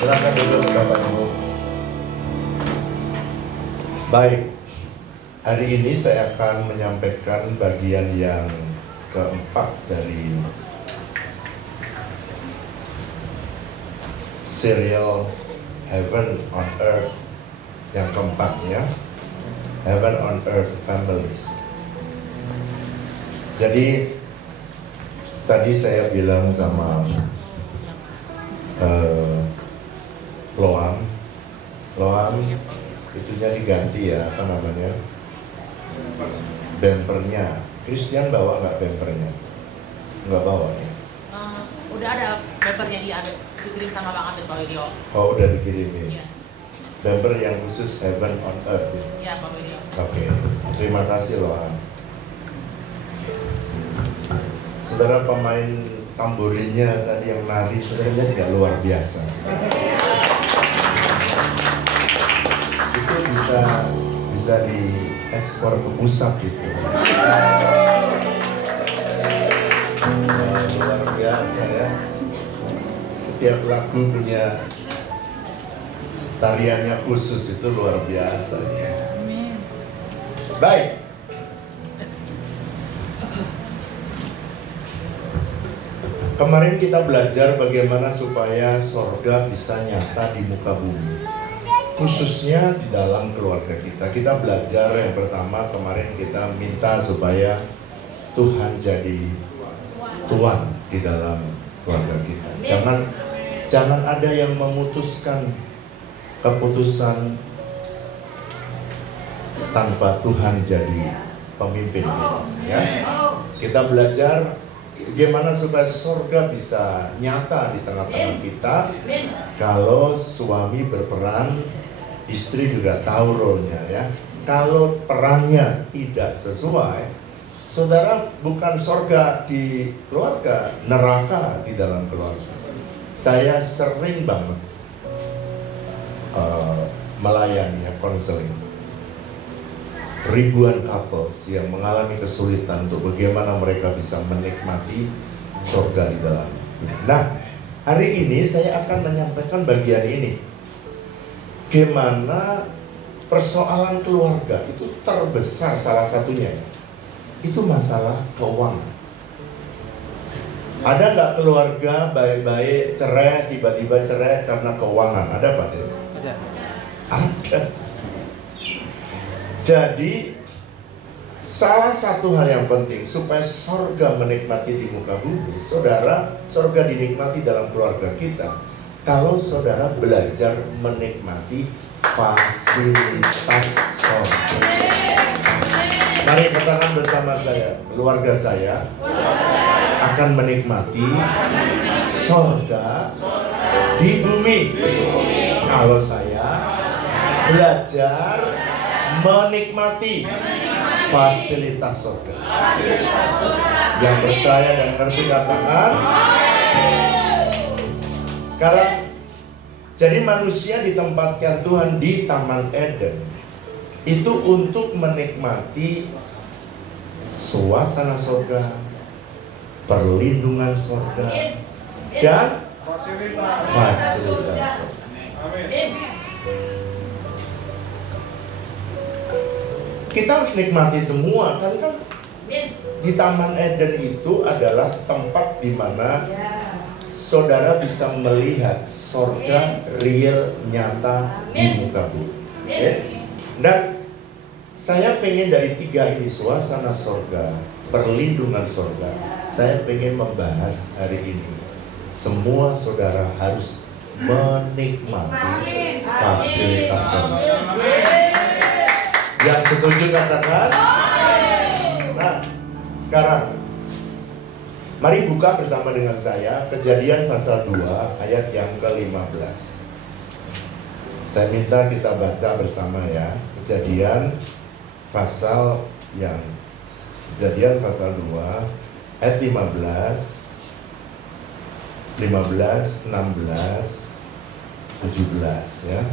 Silakan duduk Bapak Ibu. Baik, hari ini saya akan menyampaikan bagian yang keempat dari serial Heaven on Earth yang keempat ya, Heaven on Earth Families. Jadi tadi saya bilang sama Loam itunya diganti ya, apa namanya, bempernya. Christian bawa nggak bempernya? Nggak bawa ya? Udah ada bempernya, dikirim sama Bang Abed Pak Widyo. Oh, udah dikirimin. Iya. Bemper yang khusus Heaven on Earth ya? Iya Pak Widyo. Oke, terima kasih Loam. Saudara pemain tamborinnya tadi yang nari, saudara lihat nggak, luar biasa. Itu bisa diekspor ke pusat gitu. Luar biasa ya. Setiap lagu punya tariannya khusus, itu luar biasa. Baik. Kemarin kita belajar bagaimana supaya sorga bisa nyata di muka bumi, khususnya di dalam keluarga kita. Kita belajar yang pertama kemarin, kita minta supaya Tuhan jadi Tuan di dalam keluarga kita. Jangan ada yang memutuskan keputusan tanpa Tuhan jadi pemimpin kita. Ya, kita belajar bagaimana supaya surga bisa nyata di tengah-tengah kita. Kalau suami berperan, istri juga tahu role-nya ya. Kalau perannya tidak sesuai, saudara, bukan surga di keluarga, neraka di dalam keluarga. Saya sering banget melayani ya, konseling ribuan couples yang mengalami kesulitan untuk bagaimana mereka bisa menikmati surga di dalam. Nah, hari ini saya akan menyampaikan bagian ini. Gimana persoalan keluarga itu terbesar, salah satunya ya, itu masalah keuangan. Ada nggak keluarga baik-baik cerai, tiba-tiba cerai karena keuangan? Ada Pak? Ada. Ada. Jadi salah satu hal yang penting supaya surga menikmati di muka bumi, saudara, surga dinikmati dalam keluarga kita kalau saudara belajar menikmati fasilitas surga. Mari katakan bersama saya, keluarga saya akan menikmati surga di bumi kalau saya belajar menikmati fasilitas surga. Yang percaya dan ngerti katakan. Sekarang, jadi manusia ditempatkan Tuhan di Taman Eden itu untuk menikmati suasana surga, perlindungan surga, dan fasilitas surga. Kita harus nikmati semua kan di Taman Eden itu adalah tempat di mana saudara bisa melihat surga real, nyata di muka bumi. Dan saya pengen dari tiga ini, suasana surga, perlindungan surga, saya pengen membahas hari ini. Semua saudara harus menikmati fasilitas surga. Yang setuju katakan. Nah, sekarang mari buka bersama dengan saya Kejadian pasal 2 ayat yang ke-15. Saya minta kita baca bersama ya. Kejadian pasal 2 ayat 15, 16, 17 ya.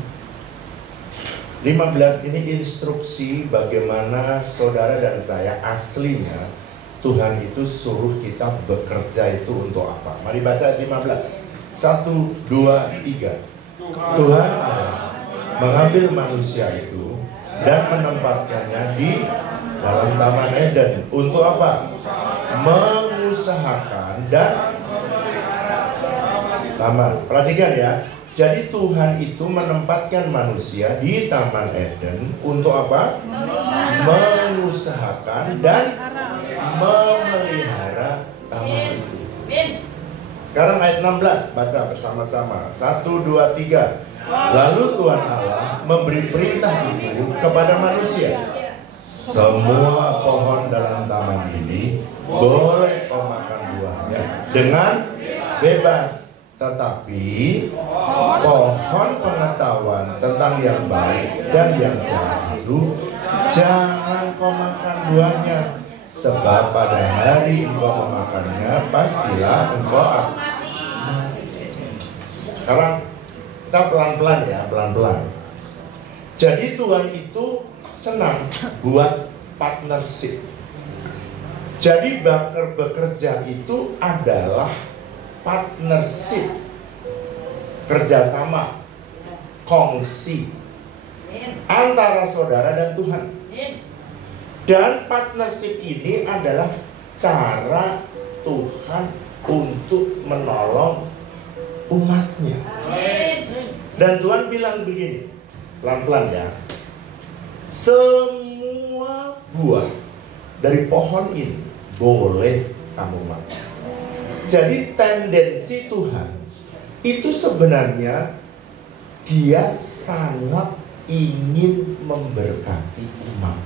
15 ini instruksi bagaimana saudara dan saya aslinya Tuhan itu suruh kita bekerja itu untuk apa. Mari baca ayat 15. 1, 2, 3. Tuhan Allah mengambil manusia itu dan menempatkannya di dalam Taman Eden. Untuk apa? Mengusahakan dan taman. Perhatikan ya. Jadi Tuhan itu menempatkan manusia di Taman Eden untuk apa? Mengusahakan dan memelihara taman itu. Sekarang ayat 16, baca bersama-sama. 1, 2, 3. Lalu Tuhan Allah memberi perintah itu kepada manusia. Semua pohon dalam taman ini boleh kau makan buahnya dengan bebas. Tetapi pohon pengetahuan tentang yang baik dan yang jahat itu jangan kau makan buahnya. Sebab pada hari engkau memakannya pastilah engkau mati. Sekarang kita pelan-pelan ya, pelan-pelan. Jadi Tuhan itu senang buat partnership. Jadi bekerja itu adalah partnership, kerjasama, kongsi antara saudara dan Tuhan. Dan partnership ini adalah cara Tuhan untuk menolong umatnya. Dan Tuhan bilang begini, pelan-pelan ya. Semua buah dari pohon ini boleh kamu makan. Jadi tendensi Tuhan itu sebenarnya Dia sangat ingin memberkati umat.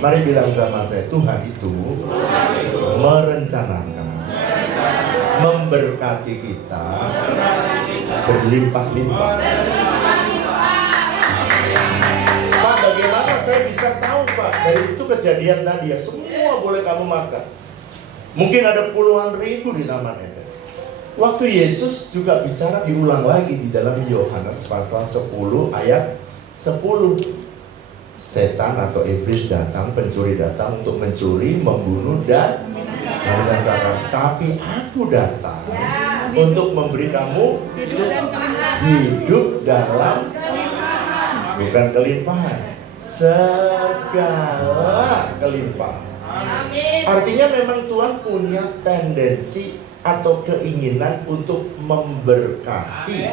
Mari bilang sama saya, Tuhan itu merencanakan memberkati kita berlimpah-limpah. Pak, bagaimana saya bisa tahu, Pak? Dari itu kejadian tadi ya, semua boleh kamu makan. Mungkin ada puluhan ribu di Taman Eden. Waktu Yesus juga bicara diulang lagi di dalam Yohanes pasal 10 ayat 10. Setan atau iblis datang, pencuri datang untuk mencuri, membunuh dan membinasakan. Tapi aku datang untuk memberi kamu hidup dalam bukan kelimpahan, segala kelimpahan. Artinya memang Tuhan punya tendensi atau keinginan untuk memberkati.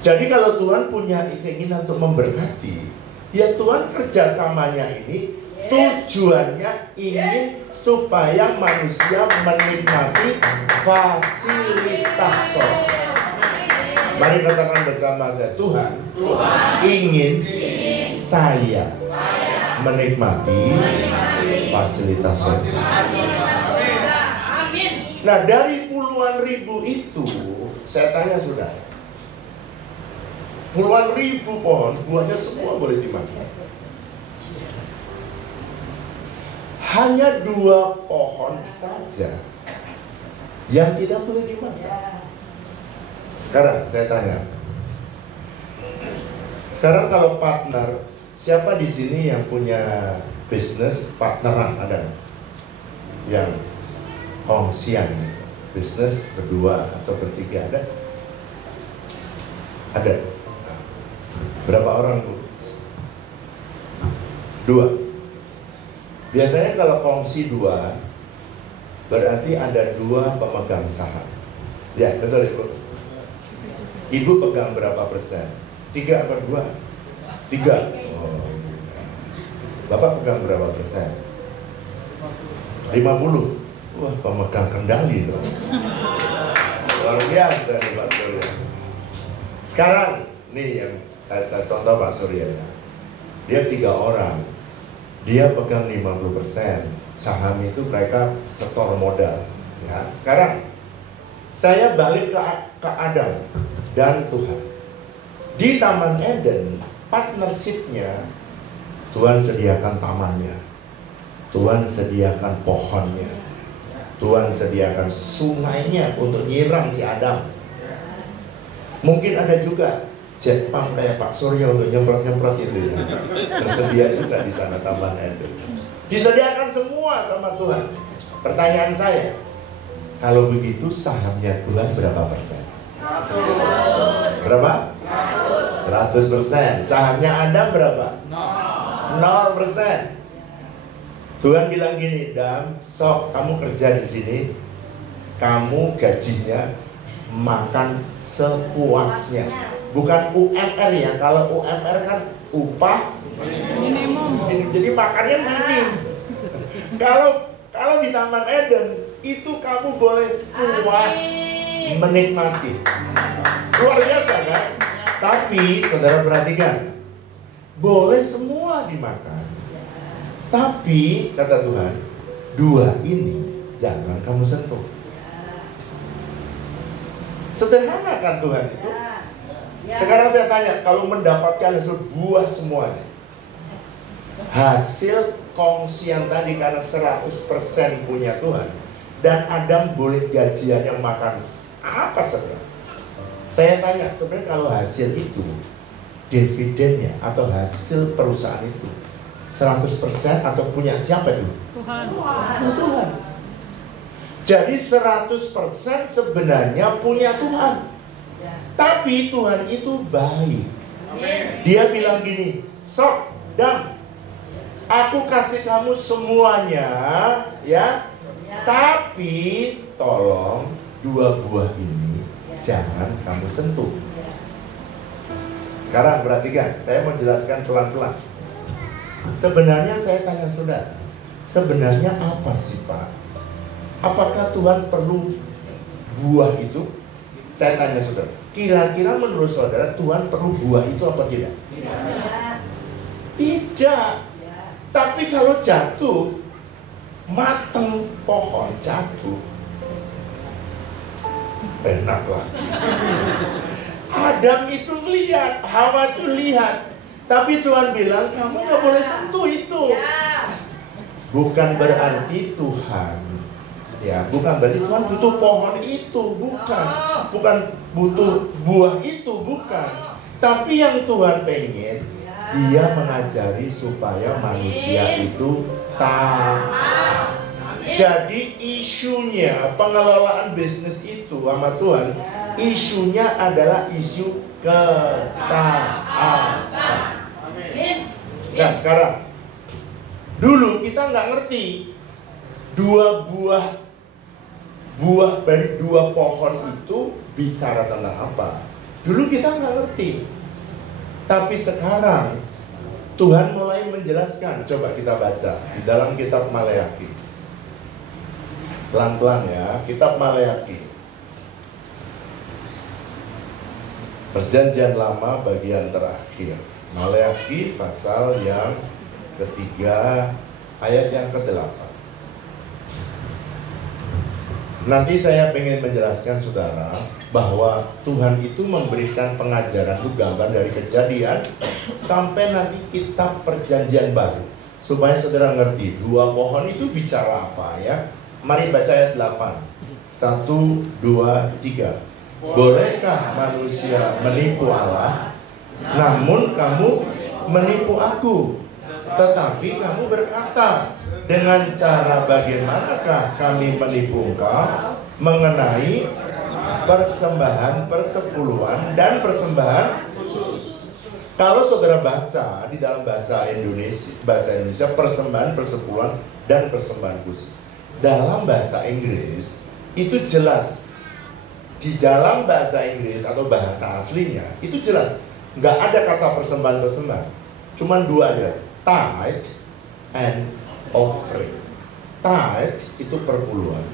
Jadi kalau Tuhan punya keinginan untuk memberkati, ya Tuhan kerjasamanya ini tujuannya ingin supaya manusia menikmati fasilitas surga. Mari katakan bersama saya, Tuhan ingin saya menikmati fasilitas surga. Nah, dari puluhan ribu itu, saya tanya saudara, puluhan ribu pohon, buahnya semua boleh dimakan. Hanya 2 pohon saja yang tidak boleh dimakan. Sekarang saya tanya, sekarang kalau partner, siapa di sini yang punya bisnis partneran? Ada yang kongsian, bisnis berdua atau bertiga? Ada. Berapa orang, Bu? 2. Biasanya kalau kongsi 2 berarti ada 2 pemegang saham. Ya, betul Ibu. Ibu pegang berapa persen? 3 atau 2? 3. Oh. Bapak pegang berapa persen? 50. Wah, pemegang kendali dong. Luar biasa nih Pak Surya. Sekarang nih yang saya contoh Pak Surya. Dia 3 orang. Dia pegang 50%. Saham itu mereka setor modal. Ya, sekarang saya balik ke Adam dan Tuhan. Di Taman Eden, partnershipnya Tuhan sediakan tamannya, Tuhan sediakan pohonnya, Tuhan sediakan sungainya untuk nyiram si Adam. Mungkin ada juga jet pump kayak Pak Surya untuk nyemprot-nyemprot itu ya. Tersedia juga di sana Taman Eden. Disediakan semua sama Tuhan. Pertanyaan saya, kalau begitu sahamnya Tuhan berapa persen? 100%. Berapa? 100%. Sahamnya Adam berapa? 0%. Tuhan bilang gini, Dam, sok kamu kerja di sini, kamu gajinya makan sepuasnya. Bukan UMR ya, kalau UMR kan upah minimum. Jadi makannya minim. Kalau di Taman Eden itu kamu boleh puas menikmati. Luar biasa kan? Tapi saudara perhatikan, boleh semua dimakan. Tapi kata Tuhan, dua ini jangan kamu sentuh. Sederhana kan Tuhan itu? Sekarang saya tanya, kalau mendapatkan hasil buah semuanya, hasil kongsian tadi karena 100% punya Tuhan, dan Adam boleh gajiannya makan apa saja. Saya tanya, sebenarnya kalau hasil itu, dividennya atau hasil perusahaan itu 100% atau punya siapa itu? Tuhan. Tuhan. Jadi 100% sebenarnya punya Tuhan. Tapi Tuhan itu baik. Dia bilang gini, sok, Dam, aku kasih kamu semuanya, ya. Tapi tolong dua buah ini jangan kamu sentuh. Sekarang perhatikan, saya mau jelaskan pelan-pelan. Sebenarnya saya tanya saudara, sebenarnya apa sih Pak? Apakah Tuhan perlu buah itu? Saya tanya saudara, kira-kira menurut saudara Tuhan perlu buah itu apa tidak? Tidak. Tapi kalau jatuh, mateng pohon jatuh, enak lah. Adam itu lihat, Hawa itu lihat. Tapi Tuhan bilang, kamu gak boleh sentuh itu. Bukan berarti Tuhan, ya, bukan berarti Tuhan butuh pohon itu, bukan. Bukan butuh buah itu, bukan. Tapi yang Tuhan pengen, Dia mengajari supaya manusia itu taat. Jadi isunya pengelolaan bisnis itu sama Tuhan, isunya adalah isu ketaatan. Nah sekarang, dulu kita nggak ngerti buah dari dua pohon itu bicara tentang apa. Dulu kita nggak ngerti. Tapi sekarang Tuhan mulai menjelaskan. Coba kita baca di dalam kitab Maleakhi. Pelan-pelan ya, kitab Maleakhi. Perjanjian Lama bagian terakhir. Maleakhi pasal yang ketiga ayat yang ke-8. Nanti saya ingin menjelaskan saudara bahwa Tuhan itu memberikan pengajaran itu gambar dari Kejadian sampai nanti kitab Perjanjian Baru, supaya saudara ngerti dua pohon itu bicara apa ya. Mari baca ayat 8. 1, 2, 3. Bolehkah manusia menipu Allah? Namun kamu menipu aku. Tetapi kamu berkata, dengan cara bagaimanakah kami menipu engkau mengenai persembahan persepuluhan dan persembahan khusus. Kalau saudara baca di dalam bahasa Indonesia persembahan persepuluhan dan persembahan khusus. Dalam bahasa Inggris itu jelas. Di dalam bahasa Inggris atau bahasa aslinya itu jelas, nggak ada kata persembahan. Cuman dua aja, tithe and offering. Tithe itu perpuluhan,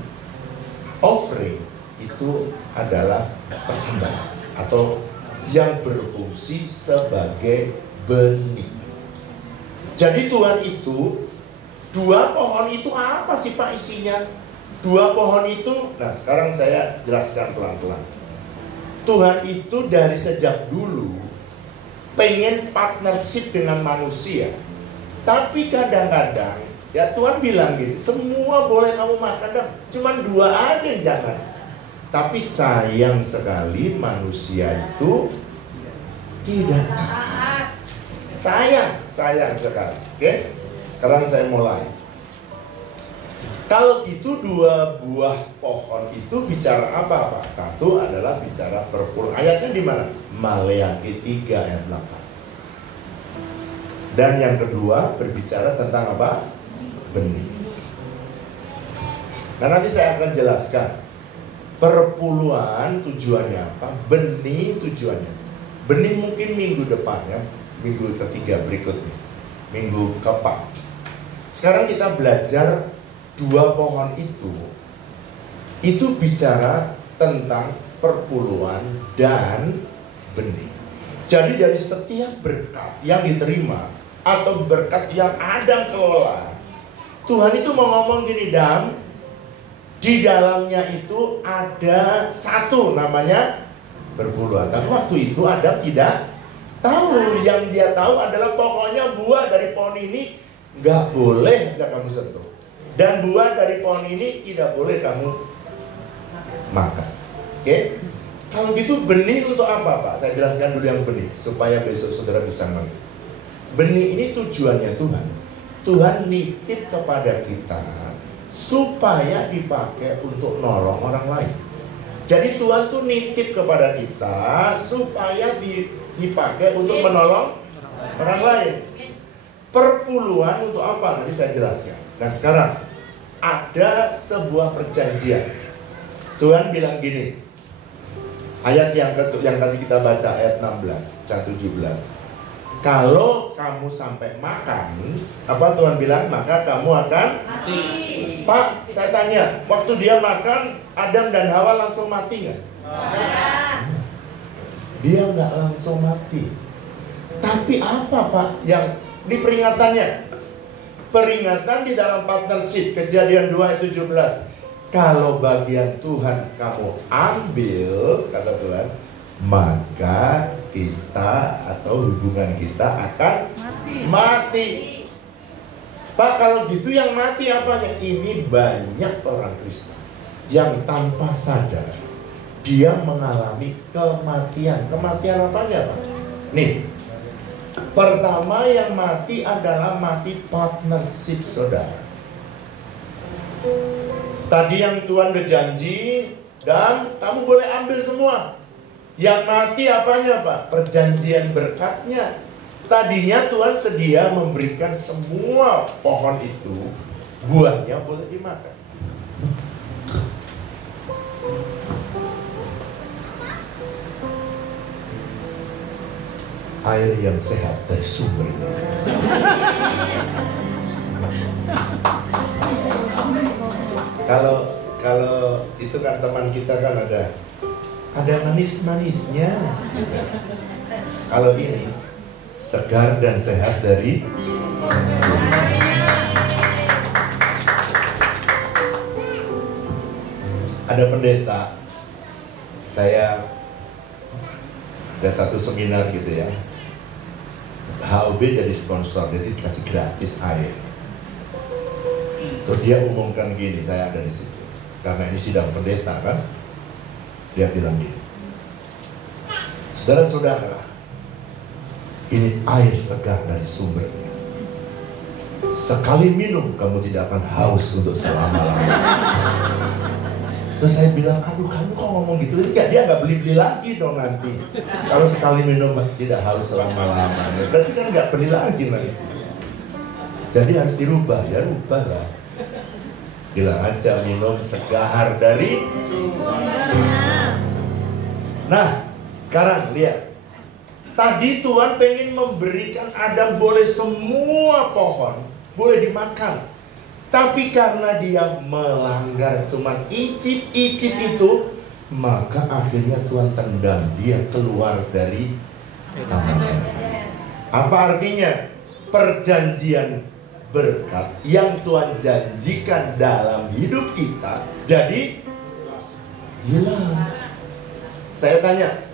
offering itu adalah persembahan atau yang berfungsi sebagai benih. Jadi Tuhan itu, dua pohon itu apa sih Pak isinya? Dua pohon itu, nah sekarang saya jelaskan pelan-pelan. Tuhan itu dari sejak dulu pengen partnership dengan manusia. Tapi kadang-kadang ya Tuhan bilang gitu, semua boleh kamu makan dong, cuman dua aja yang jangan. Tapi sayang sekali manusia itu tidak taat. Sayang sekali. Oke? Sekarang saya mulai. Kalau gitu dua buah pohon itu bicara apa, Pak? Satu adalah bicara perpuluhan. Ayatnya di mana? Maleakhi 3 ayat 8. Dan yang kedua berbicara tentang apa? Benih. Nah, nanti saya akan jelaskan perpuluhan tujuannya apa, benih tujuannya. Benih mungkin minggu depan ya, minggu ketiga berikutnya, minggu keempat. Sekarang kita belajar dua pohon itu bicara tentang perpuluhan dan benih. Jadi dari setiap berkat yang diterima atau berkat yang Adam kelola, Tuhan itu mau ngomong gini, Dam, di dalamnya itu ada satu namanya perpuluhan. Tapi waktu itu Adam tidak tahu. Yang dia tahu adalah pokoknya buah dari pohon ini nggak boleh aja kamu sentuh. Dan buah dari pohon ini tidak boleh kamu makan. Oke? Kalau gitu benih untuk apa, Pak? Saya jelaskan dulu yang benih supaya besok saudara bisa mengerti. Benih ini tujuannya Tuhan. Tuhan nitip kepada kita supaya dipakai untuk nolong orang lain. Jadi Tuhan tuh nitip kepada kita supaya dipakai untuk menolong orang lain. Perpuluhan untuk apa? Nanti saya jelaskan. Nah sekarang ada sebuah perjanjian. Tuhan bilang gini, ayat yang tadi kita baca ayat 16 dan 17. Kalau kamu sampai makan, apa Tuhan bilang? Maka kamu akan mati. Pak, saya tanya, waktu dia makan, Adam dan Hawa langsung mati nggak? Dia nggak langsung mati. Tapi apa, Pak, yang di peringatannya? Peringatan di dalam partnership, Kejadian 2 ayat 17. Kalau bagian Tuhan kamu ambil, kata Tuhan, maka kita atau hubungan kita akan mati. Pak, kalau gitu yang mati apanya? Ini banyak orang Kristen yang tanpa sadar dia mengalami kematian. Kematian apanya, Pak? Nih, pertama yang mati adalah mati partnership saudara. Tadi yang Tuhan berjanji, dan kamu boleh ambil semua. Yang mati apanya, Pak? Perjanjian berkatnya. Tadinya Tuhan sedia memberikan semua pohon itu, buahnya boleh dimakan. Air yang sehat dari sumbernya. Kalau itu kan teman kita kan ada manis-manisnya. Kalau ini segar dan sehat dari ada pendeta, saya ada satu seminar gitu ya, HOB jadi sponsor, jadi kasih gratis air. Terus dia umumkan gini, saya ada di situ, karena ini sidang pendeta kan, dia bilang gini, saudara-saudara, ini air segar dari sumbernya. Sekali minum kamu tidak akan haus untuk selama-lamanya. Terus saya bilang, aduh kamu kok ngomong gitu? Dia nggak beli-beli lagi dong nanti. Kalau sekali minum tidak haus selama-lamanya, berarti kan nggak beli lagi nanti. Jadi harus dirubah, ya rubah lah. Bilang aja minum segar dari sumbernya. Nah, sekarang lihat. Tadi Tuhan pengen memberikan Adam boleh semua pohon, boleh dimakan. Tapi karena dia melanggar cuman icip-icip itu, maka akhirnya Tuhan tendang dia keluar dari taman. Apa artinya? Perjanjian berkat yang Tuhan janjikan dalam hidup kita jadi hilang. Saya tanya,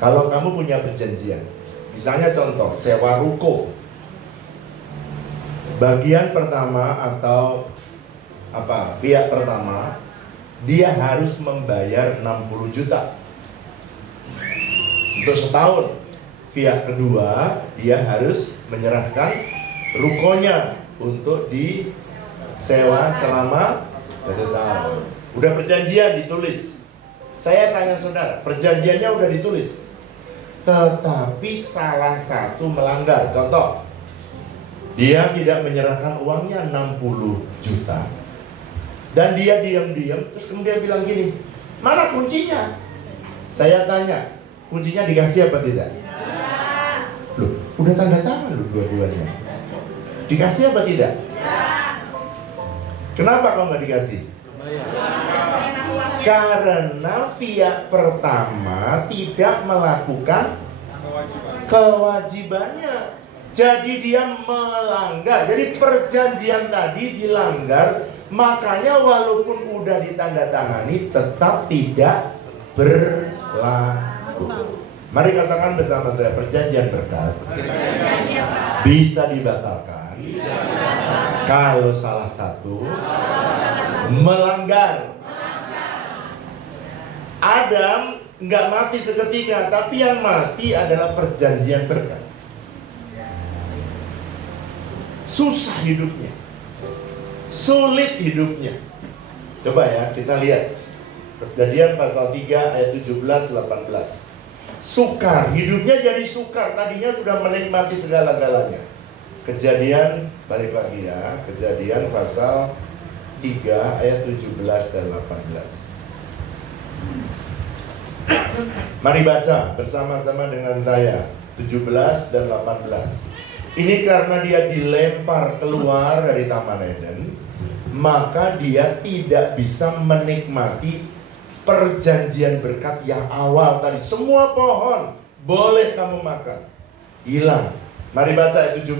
kalau kamu punya perjanjian, misalnya contoh sewa ruko, bagian pertama atau pihak pertama dia harus membayar 60 juta untuk setahun. Pihak kedua dia harus menyerahkan rukonya untuk sewa selama 1 tahun. Udah perjanjian ditulis. Saya tanya saudara, perjanjiannya udah ditulis, tetapi salah satu melanggar. Contoh, dia tidak menyerahkan uangnya 60 juta. Dan dia diam-diam, terus kemudian bilang gini, mana kuncinya? Saya tanya, kuncinya dikasih apa tidak? Loh, udah tanda tangan loh dua-duanya. Dikasih apa tidak? Kenapa kau nggak dikasih? Karena pihak pertama tidak melakukan kewajibannya. Jadi dia melanggar. Jadi perjanjian tadi dilanggar. Makanya walaupun udah ditandatangani tetap tidak berlaku. Mari katakan bersama saya, perjanjian berkat bisa dibatalkan kalau salah satu melanggar. Adam nggak mati seketika, tapi yang mati adalah perjanjian berkat. Susah hidupnya, sulit hidupnya. Coba ya kita lihat Kejadian pasal 3 ayat 17-18. Sukar, hidupnya jadi sukar. Tadinya sudah menikmati segala-galanya. Kejadian, balik lagi ya, Kejadian pasal 3 ayat 17 dan 18. Mari baca bersama-sama dengan saya 17 dan 18. Ini karena dia dilempar keluar dari Taman Eden, maka dia tidak bisa menikmati perjanjian berkat yang awal tadi. Semua pohon boleh kamu makan, hilang. Mari baca ayat 17.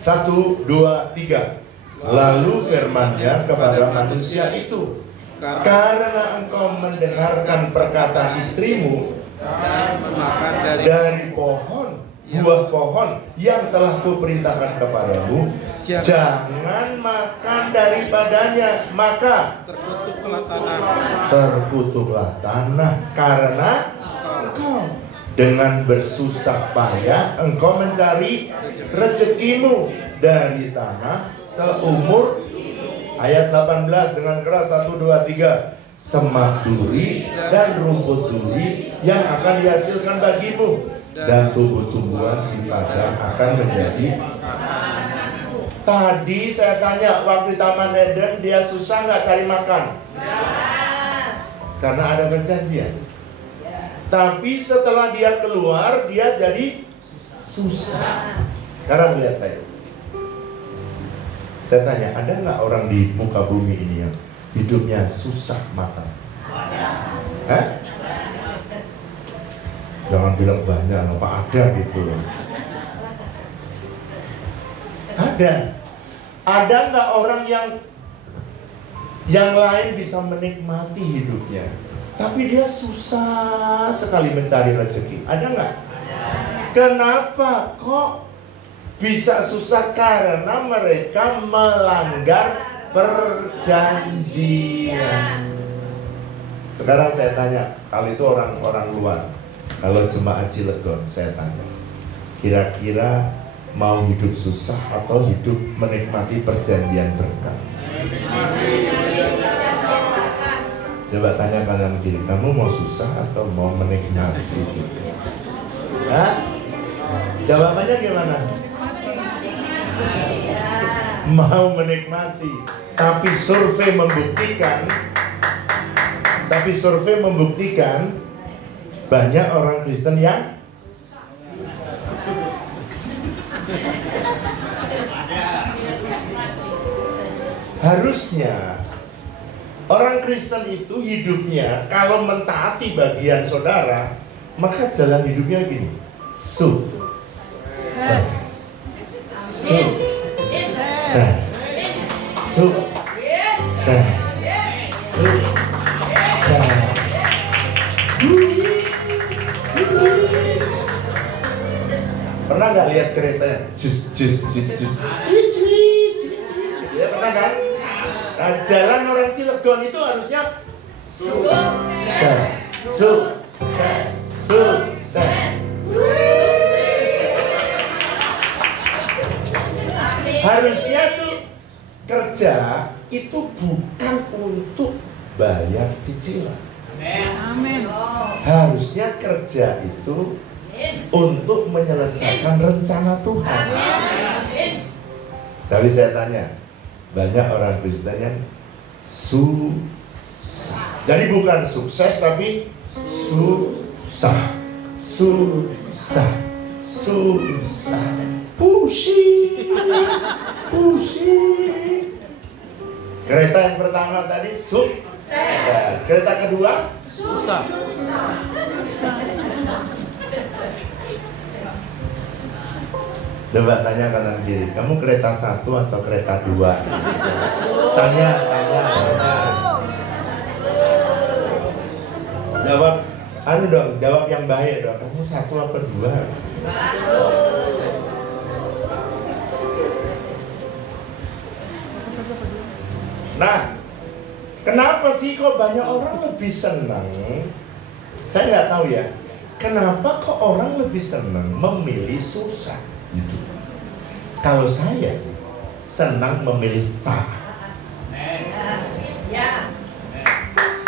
1, 2, 3. Lalu firman-Nya kepada manusia itu, karena engkau mendengarkan perkataan istrimu dan memakan dari pohon, buah pohon yang telah kuperintahkan kepadamu, jangan makan daripadanya, maka terkutuklah tanah karena engkau dengan bersusah payah engkau mencari rezekimu dari tanah seumur. Ayat 18 dengan keras, 1, 2, 3. Semak duri dan rumput duri yang akan dihasilkan bagimu, dan tumbuh-tumbuhan di padang akan menjadi. Tadi saya tanya, waktu di Taman Eden dia susah nggak cari makan? Karena ada perjanjian. Tapi setelah dia keluar, dia jadi susah. Sekarang lihat saya. Saya tanya, ada nggak orang di muka bumi ini yang hidupnya susah makan? Jangan bilang banyak, apa ada gitu loh. Ada. Ada nggak orang yang lain bisa menikmati hidupnya, tapi dia susah sekali mencari rezeki? Ada nggak? Kenapa kok bisa susah? Karena mereka melanggar perjanjian. Sekarang saya tanya, kalau itu orang-orang luar, kalau jemaat Cilegon, saya tanya, kira-kira mau hidup susah atau hidup menikmati perjanjian berkat? Coba tanya kanan kiri, kamu mau susah atau mau menikmati hidup? Jawabannya gimana? Mau menikmati. Tapi survei membuktikan banyak orang Kristen yang harusnya orang Kristen itu hidupnya kalau mentaati bagian saudara, maka jalan hidupnya gini. Pernah nggak lihat keretanya? Ya pernah kan? Nah, jalan orang Cilegon itu harusnya harusnya tuh kecil-kecilan. Amin. Harusnya kerja itu untuk menyelesaikan rencana Tuhan. Tapi saya tanya, banyak orang Kristen yang susah. Jadi bukan sukses tapi susah. Susah. Susah. Pusing. Pusing. Kereta yang pertama tadi sukses. Kereta kedua Susah. Coba tanya kanan kiri, kamu kereta 1 atau kereta 2? Tanya. Jawab, jawab yang baik dong. Kamu 1 apa 2? Nah, kenapa sih kok banyak orang lebih senang? Saya nggak tahu ya. Kenapa kok orang lebih senang memilih susah gitu? Kalau saya sih senang memilih taat.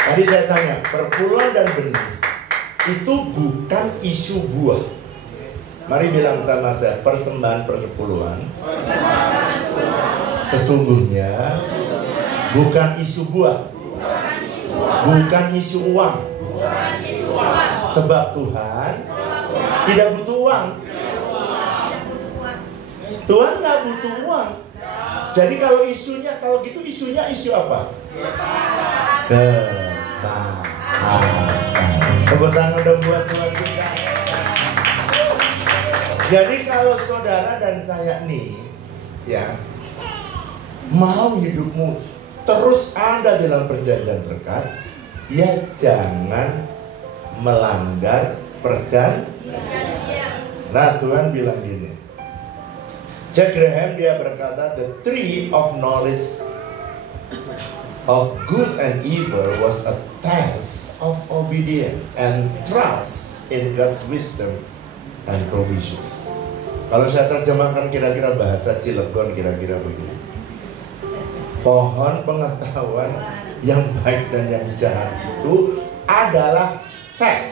Tadi saya tanya, perpuluhan dan benih itu bukan isu buah. Mari bilang sama saya, persembahan persepuluhan sesungguhnya bukan isu buah, bukan isu uang. Sebab Tuhan tidak butuh uang. Tuhan nggak butuh uang. Jadi kalau gitu isunya isu apa? Ketaatan. Tepuk tangan dong buat Tuhan kita. Jadi kalau saudara dan saya nih, ya, mau hidupmu terus ada dalam perjanjian berkat, ya jangan melanggar perjanjian. Nah, Tuhan bilang gini. Jack Graham dia berkata, the tree of knowledge of good and evil was a test of obedience and trust in God's wisdom and provision. Kalau saya terjemahkan kira-kira bahasa Cilegon kira-kira begini. Pohon pengetahuan yang baik dan yang jahat itu adalah tes,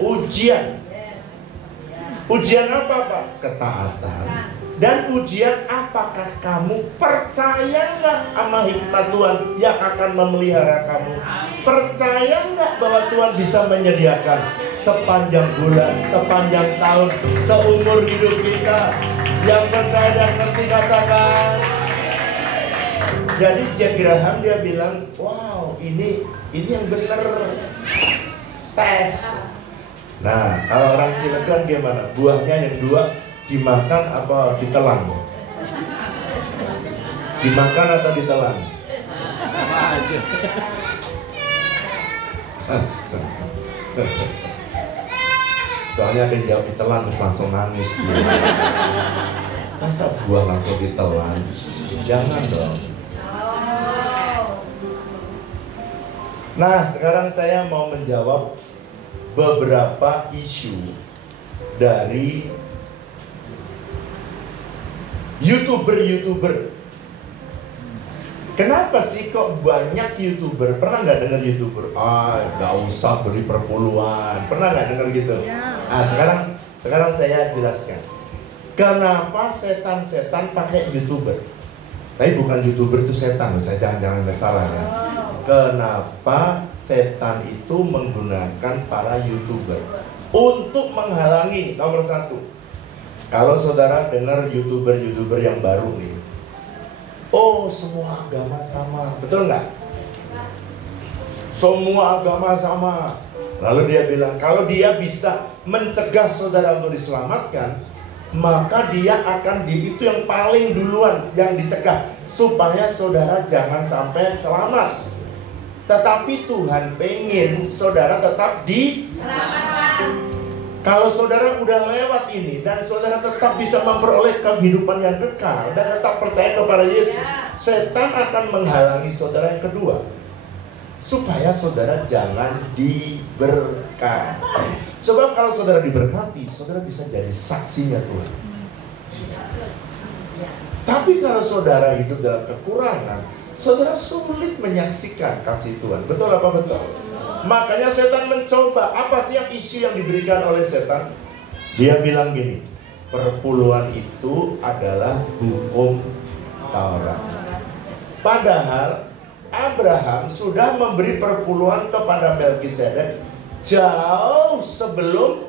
ujian. Ujian apa Pak? Ketaatan. Dan ujian apakah kamu percaya nggak sama hikmat Tuhan yang akan memelihara kamu? Percaya nggak bahwa Tuhan bisa menyediakan sepanjang bulan, sepanjang tahun, seumur hidup kita? Yang percaya dan ngerti katakan. Jadi Jack Graham dia bilang, wow ini yang benar tes. Nah kalau orang Cilegon gimana? Buahnya yang 2 dimakan apa ditelan? Dimakan atau ditelan? Soalnya ada yang jawab ditelan terus langsung nangis. Masa buah langsung ditelan? Jangan dong. Nah sekarang saya mau menjawab beberapa isu dari YouTuber. Kenapa sih kok banyak YouTuber? Pernah nggak dengar YouTuber? Nggak usah beli perpuluhan. Pernah nggak dengar gitu? Nah sekarang saya jelaskan. Kenapa setan-setan pakai YouTuber? Tapi bukan YouTuber itu setan, saya jangan salah ya. Kenapa setan itu menggunakan para YouTuber untuk menghalangi? Nomor 1, kalau saudara dengar YouTuber yang baru nih, oh semua agama sama, betul nggak? Semua agama sama. Lalu dia bilang kalau dia bisa mencegah saudara untuk diselamatkan, maka dia akan itu yang paling duluan yang dicegah supaya saudara jangan sampai selamat. Tetapi Tuhan pengen saudara tetap diselamatkan. Kalau saudara udah lewat ini dan saudara tetap bisa memperoleh kehidupan yang kekal dan tetap percaya kepada Yesus, setan akan menghalangi saudara yang kedua supaya saudara jangan diberkati. Sebab kalau saudara diberkati, saudara bisa jadi saksinya Tuhan. Tapi kalau saudara hidup dalam kekurangan, saudara sulit menyaksikan kasih Tuhan. Betul apa betul? Makanya setan mencoba. Apa sih yang isu yang diberikan oleh setan? Dia bilang gini, perpuluhan itu adalah hukum Taurat. Padahal Abraham sudah memberi perpuluhan kepada Melkisedek jauh sebelum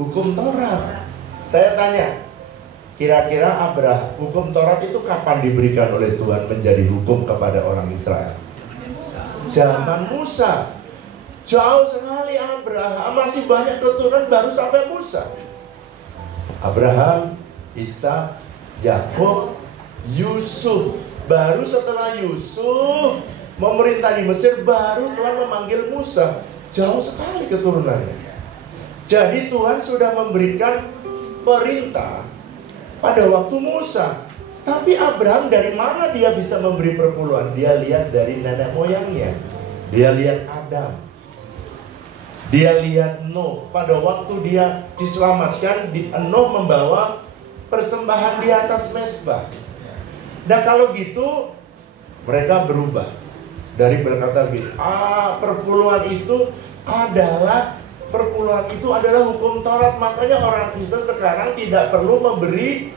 hukum Taurat. Saya tanya, kira-kira Abraham, hukum Taurat itu kapan diberikan oleh Tuhan menjadi hukum kepada orang Israel? Zaman Musa. Jauh sekali Abraham, masih banyak keturunan baru sampai Musa. Abraham, Ishak, Yakub, Yusuf. Baru setelah Yusuf memerintah di Mesir, baru Tuhan memanggil Musa. Jauh sekali keturunannya. Jadi Tuhan sudah memberikan perintah pada waktu Musa. Tapi Abraham dari mana dia bisa memberi perpuluhan? Dia lihat dari nenek moyangnya. Dia lihat Adam. Dia lihat Nuh. Pada waktu dia diselamatkan, Nuh membawa persembahan di atas mezbah. Dan kalau gitu mereka berubah dari berkata gini, perpuluhan itu adalah hukum Taurat. Makanya orang Kristen sekarang tidak perlu memberi.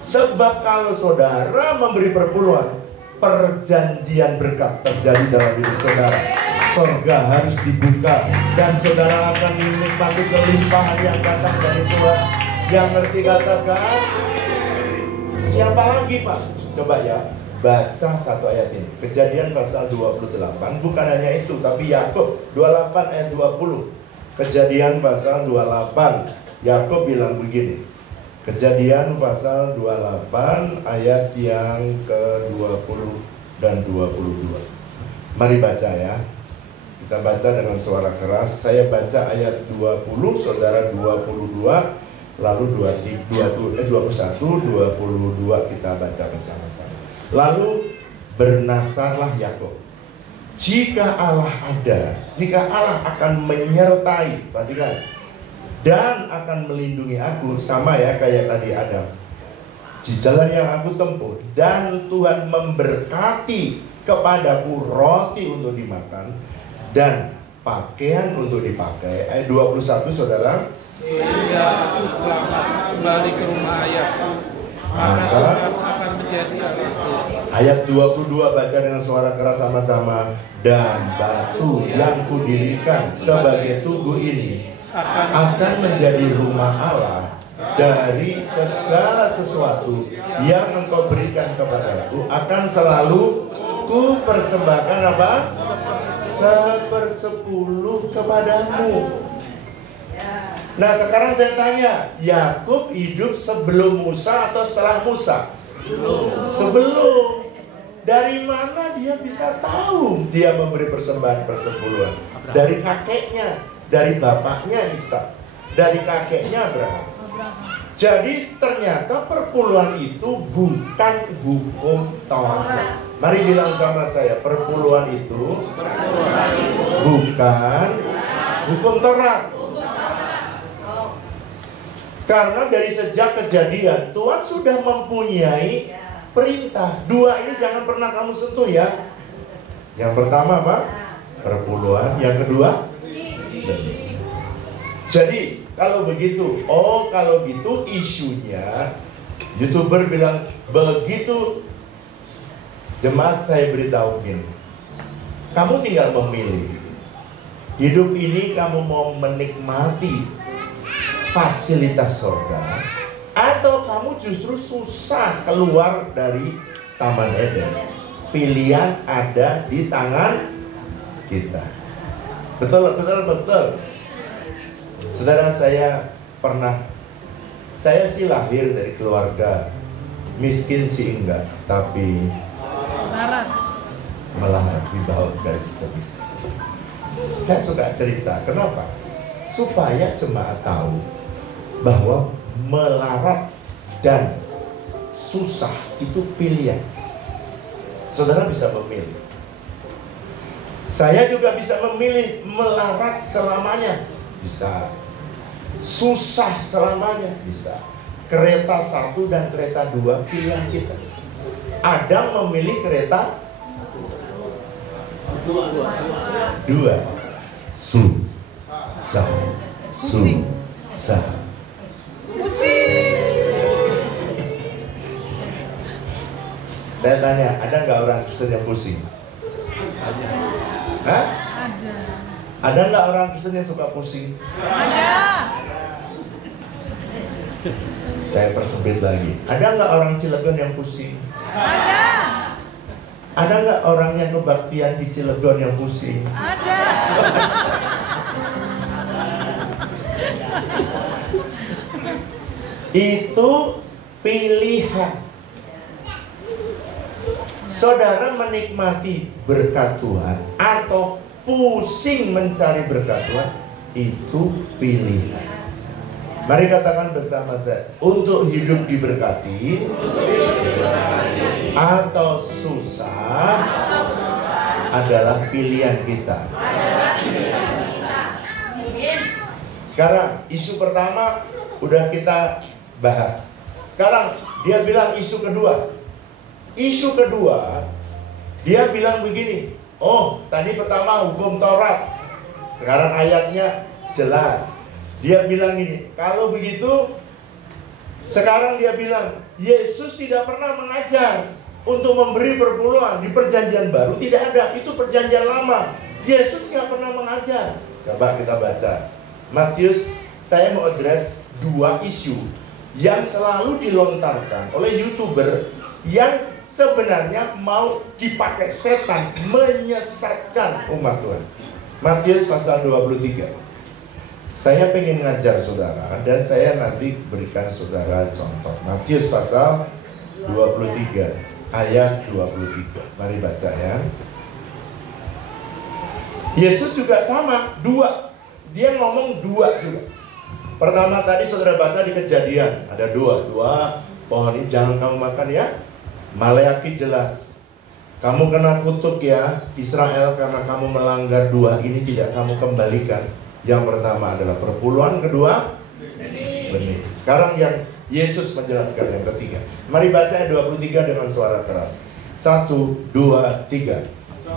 Sebab kalau saudara memberi perpuluhan, perjanjian berkat terjadi dalam hidup saudara. Surga harus dibuka dan saudara akan menikmati kelimpahan yang datang dari Tuhan. Yang ngerti katakan, siapa lagi Pak? Coba ya, baca satu ayat ini. Kejadian pasal 28. Bukan hanya itu, tapi Yakub 28 ayat 20. Kejadian pasal 28. Yakub bilang begini. Kejadian pasal 28 ayat yang ke-20 dan 22. Mari baca ya. Kita baca dengan suara keras. Saya baca ayat 20, saudara 22, lalu 21, 22 kita baca bersama-sama. Lalu bernasarlah Yakub. Jika Allah ada, jika Allah akan menyertai, perhatikan, dan akan melindungi aku, sama ya kayak tadi Adam, di jalan yang aku tempuh, dan Tuhan memberkati kepadaku roti untuk dimakan dan pakaian untuk dipakai. Ayat 21 saudara. Sehingga aku selamat kembali ke rumah ayahku, maka akan menjadi Allahku. Ayat 22 baca dengan suara keras sama-sama. Dan batu yang kudirikan sebagai tugu ini akan menjadi rumah Allah dari segala sesuatu yang engkau berikan kepadaku. Akan selalu ku persembahkan apa? 1/10 kepadamu. Nah sekarang saya tanya, Yakub hidup sebelum Musa atau setelah Musa? Sebelum. Dari mana dia bisa tahu dia memberi persembahan persepuluhan? Dari kakeknya, dari bapaknya Ishak, dari kakeknya Abraham. Jadi ternyata perpuluhan itu bukan hukum Taurat. Mari bilang sama saya, perpuluhan itu bukan hukum Taurat. Karena dari sejak kejadian Tuhan sudah mempunyai perintah. Dua ini jangan pernah kamu sentuh ya. Yang pertama apa? Perpuluhan. Yang kedua benih. Jadi kalau begitu, kalau gitu isunya YouTuber bilang begitu. Jemaat saya beritahu gini, kamu tinggal memilih. Hidup ini kamu mau menikmati fasilitas surga, atau kamu justru susah keluar dari Taman Eden. Pilihan ada di tangan kita. Betul. Saudara, saya sih lahir dari keluarga miskin sih enggak, tapi melarat di bawah garis kemiskinan. Saya suka cerita, kenapa? Supaya jemaat tahu bahwa melarat dan susah itu pilihan. Saudara bisa memilih. Saya juga bisa memilih melarat selamanya, bisa. Susah selamanya, bisa. Kereta 1 dan kereta 2 pilihan kita. Adam memilih kereta dua. Susah. Saya tanya, ada nggak orang Kristen yang pusing? Hah? Ada nggak orang Kristen yang suka pusing? Ada. Saya persempit lagi. Ada nggak orang Cilegon yang pusing? Ada. Ada nggak orang yang kebaktian di Cilegon yang pusing? Ada. Itu pilihan. Saudara menikmati berkat Tuhan atau pusing mencari berkat Tuhan, itu pilihan. Mari katakan bersama saya, untuk hidup diberkati atau susah adalah pilihan kita. Sekarang isu pertama udah kita bahas. Sekarang dia bilang isu kedua. Isu kedua, dia bilang begini. Oh, tadi pertama hukum Taurat. Sekarang ayatnya jelas. Dia bilang ini, kalau begitu, sekarang dia bilang, Yesus tidak pernah mengajar untuk memberi perpuluhan di perjanjian baru. Tidak ada, itu perjanjian lama. Yesus tidak pernah mengajar. Coba kita baca Matius. Saya mau address dua isu yang selalu dilontarkan oleh YouTuber yang sebenarnya mau dipakai setan menyesatkan umat Tuhan. Matius pasal 23. Saya pengen ngajar saudara dan saya nanti berikan saudara contoh. Matius pasal 23 ayat 23. Mari baca ya. Yesus juga sama, dua. Dia ngomong dua juga. Pertama tadi saudara baca di Kejadian, ada dua pohon ini jangan kamu makan ya. Maleakhi jelas, kamu kena kutuk ya Israel karena kamu melanggar dua ini, tidak kamu kembalikan. Yang pertama adalah perpuluhan, kedua benih. Sekarang yang Yesus menjelaskan yang ketiga. Mari baca ayat 23 dengan suara keras. 1, 2, 3.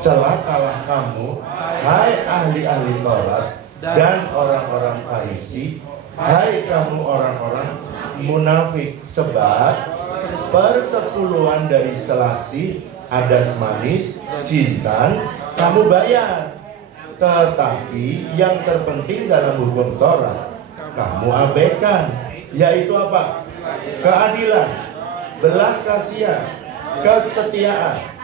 Celakalah kamu, hai ahli-ahli Taurat dan orang-orang Farisi, hai kamu orang-orang munafik, sebab persepuluhan dari selasih, adas manis, jintan kamu bayar, tetapi yang terpenting dalam hukum Taurat kamu abaikan, yaitu apa? Keadilan, belas kasihan, kesetiaan.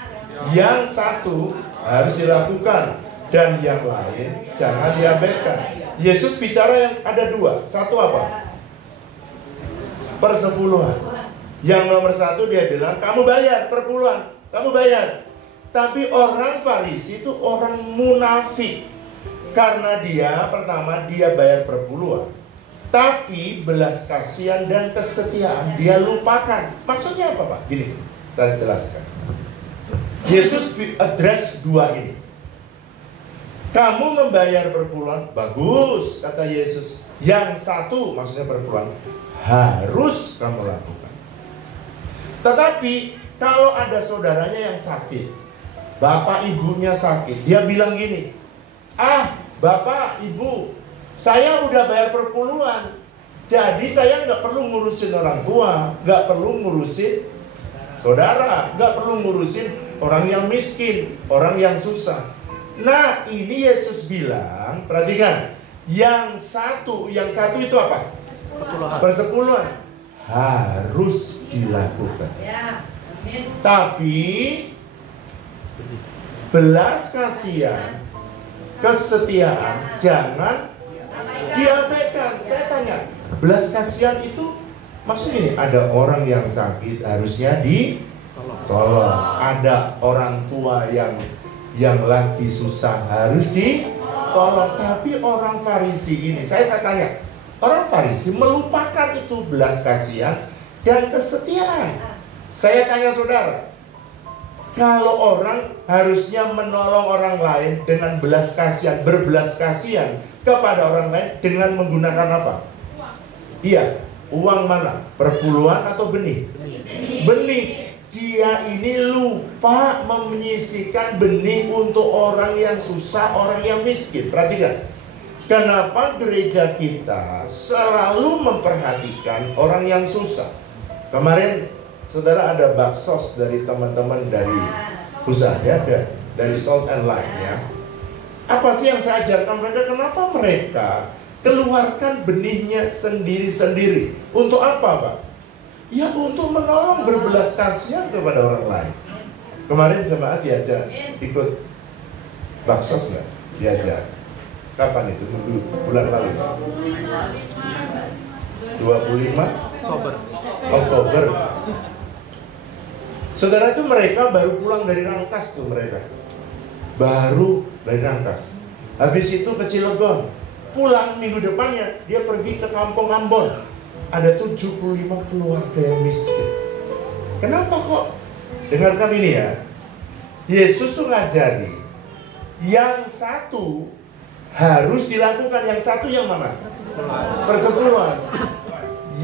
Yang satu harus dilakukan dan yang lain jangan diabaikan. Yesus bicara yang ada dua. Satu apa? Persepuluhan. Yang nomor satu dia bilang kamu bayar perpuluhan, kamu bayar. Tapi orang Farisi itu orang munafik. Karena dia pertama dia bayar perpuluhan, tapi belas kasihan dan kesetiaan dia lupakan. Maksudnya apa Pak? Gini, saya jelaskan. Yesus address dua ini. Kamu membayar perpuluhan, bagus kata Yesus. Yang satu maksudnya perpuluhan harus kamu lakukan. Tetapi kalau ada saudaranya yang sakit, bapak ibunya sakit, dia bilang gini, bapak ibu, saya udah bayar perpuluhan, jadi saya nggak perlu ngurusin orang tua, nggak perlu ngurusin saudara, nggak perlu ngurusin orang yang miskin, orang yang susah. Nah ini Yesus bilang, perhatikan, yang satu itu apa? Persepuluhan harus dilakukan. Tapi belas kasihan, kesetiaan jangan diabaikan. Saya tanya, belas kasihan itu maksudnya ada orang yang sakit harusnya ditolong. Ada orang tua yang lagi susah harus ditolong. Tapi orang Farisi ini, saya tanya, orang Farisi melupakan itu belas kasihan dan kesetiaan. Saya tanya saudara, kalau orang harusnya menolong orang lain dengan belas kasihan, berbelas kasihan kepada orang lain dengan menggunakan apa? Iya, uang mana? Perpuluhan atau benih? Benih. dia ini lupa menyisihkan benih untuk orang yang susah, orang yang miskin. Perhatikan, kenapa gereja kita selalu memperhatikan orang yang susah. Kemarin saudara ada baksos dari teman-teman dari pusat ya, dari Salt and Light ya. Apa sih yang saya ajarkan mereka? Kenapa mereka keluarkan benihnya sendiri-sendiri? Untuk apa, Pak? Ya untuk menolong, berbelas kasihan kepada orang lain. Kemarin jemaat diajak ikut baksos nggak? Diajak. Kapan itu? Bulan lalu? 25 Oktober. Saudara, itu mereka baru pulang dari Rangkas tuh mereka. Baru dari Rangkas. Habis itu ke Cilegon. Pulang minggu depannya dia pergi ke Kampung Ambon. Ada 75 keluarga yang miskin. Kenapa kok? Dengarkan ini ya. Yesus tuh ngajari yang satu harus dilakukan, yang satu yang mana? Persepuluhan.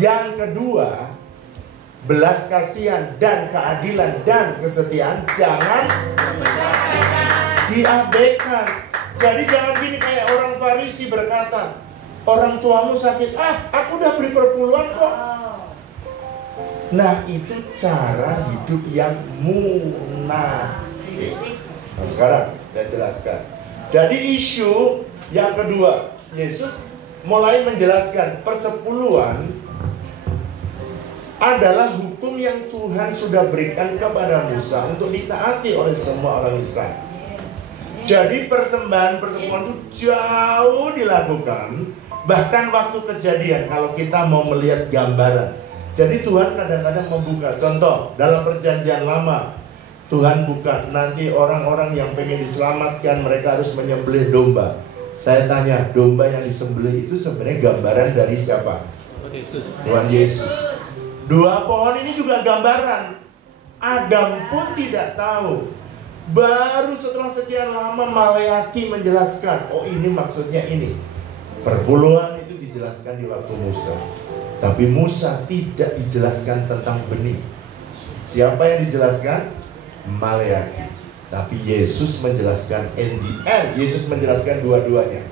Yang kedua, belas kasihan dan keadilan dan kesetiaan jangan diabaikan. Jadi jangan gini kayak orang Farisi berkata, orang tuamu sakit, aku udah beri perpuluhan kok. Nah itu cara hidup yang munafik. Nah sekarang saya jelaskan. Jadi isu yang kedua, Yesus mulai menjelaskan persepuluhan adalah hukum yang Tuhan sudah berikan kepada Musa untuk ditaati oleh semua orang Israel. Jadi persembahan persepuluhan itu jauh dilakukan. Bahkan waktu kejadian, kalau kita mau melihat gambaran, jadi Tuhan kadang-kadang membuka. Contoh, dalam perjanjian lama Tuhan buka, nanti orang-orang yang pengen diselamatkan mereka harus menyembelih domba. Saya tanya, domba yang disembelih itu sebenarnya gambaran dari siapa? Tuhan Yesus. Dua pohon ini juga gambaran. Adam pun tidak tahu. Baru setelah sekian lama Maleaki menjelaskan, oh ini maksudnya ini. Perpuluhan itu dijelaskan di waktu Musa. Tapi Musa tidak dijelaskan tentang benih. Siapa yang dijelaskan? Maleaki. Tapi Yesus menjelaskan Yesus menjelaskan dua-duanya.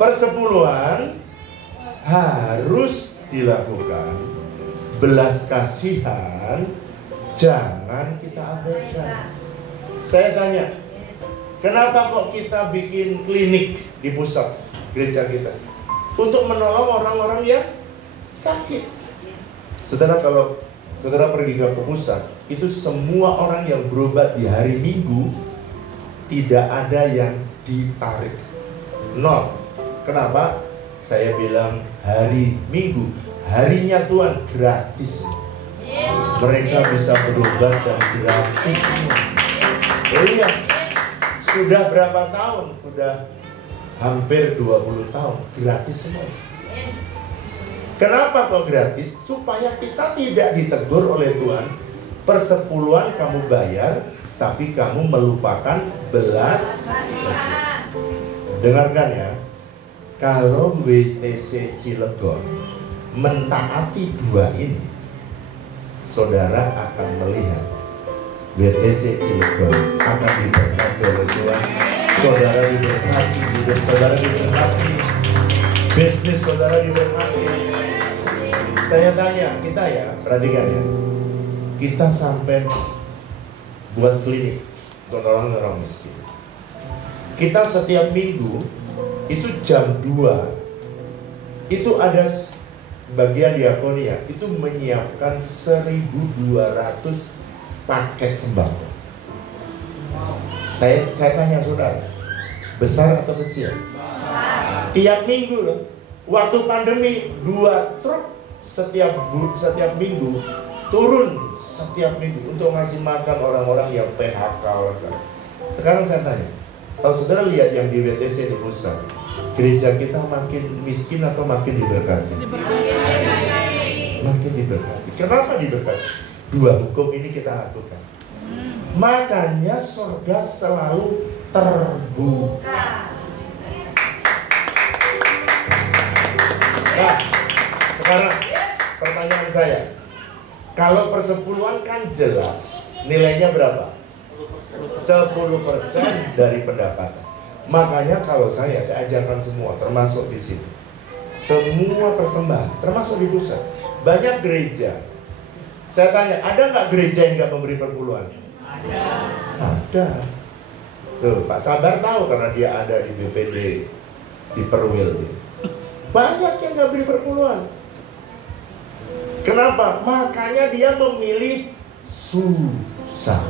Persepuluhan harus dilakukan. Belas kasihan jangan kita abaikan. Saya tanya, kenapa kok kita bikin klinik di pusat gereja kita? Untuk menolong orang-orang yang sakit. Saudara, kalau saudara pergi ke pusat, itu semua orang yang berobat di hari Minggu tidak ada yang ditarik. Nol. Kenapa? Saya bilang hari Minggu, harinya Tuhan gratis. Mereka bisa berobat dan gratis. Oh iya, sudah berapa tahun? Sudah hampir 20 tahun, gratis semua. Kenapa kok gratis? Supaya kita tidak ditegur oleh Tuhan. Persepuluhan kamu bayar, tapi kamu melupakan belas kasihan. Dengarkan ya, kalau WTC Cilegon mentaati dua ini, saudara akan melihat WTC Cilegon akan diberkati oleh Tuhan. Saudara diberkati, hidup saudara diberkati, bisnis saudara diberkati. Saya tanya, kita ya, perhatikan ya, kita sampai buat klinik untuk orang-orang miskin. Kita setiap minggu itu jam 2 itu ada bagian diakonia itu menyiapkan 1.200 paket sembako. Saya tanya saudara, besar atau kecil? Tiap minggu loh. Waktu pandemi 2 truk setiap minggu turun setiap minggu untuk ngasih makan orang-orang yang PHK. Sekarang saya tanya, kalau saudara lihat yang di WTC di pusat, gereja kita makin miskin atau makin diberkati? Makin diberkati. Kenapa diberkati? Dua hukum ini kita lakukan. Makanya surga selalu terbuka. Nah, sekarang pertanyaan saya, Kalau persepuluhan kan jelas nilainya berapa? 10% dari pendapatan. Makanya kalau saya ajarkan semua, termasuk di sini, semua persembahan, termasuk di pusat. Banyak gereja. Saya tanya, ada nggak gereja yang nggak memberi perpuluhan? Ada. Tuh, Pak Sabar tahu karena dia ada di BPD di Perwil. Banyak yang nggak beri perpuluhan. Kenapa? Makanya dia memilih susah.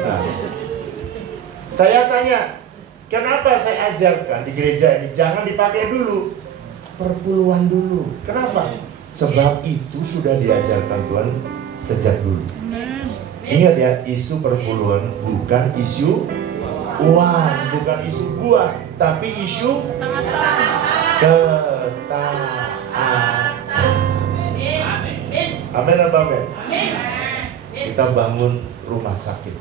Nah, saya tanya, kenapa saya ajarkan di gereja ini jangan dipakai dulu, perpuluhan dulu. Kenapa? Sebab itu sudah diajarkan Tuhan sejak dulu. Ingat ya, isu perpuluhan bukan isu uang, bukan isu buah, tapi isu ketaatan. Amin apa amin? Kita bangun rumah sakit.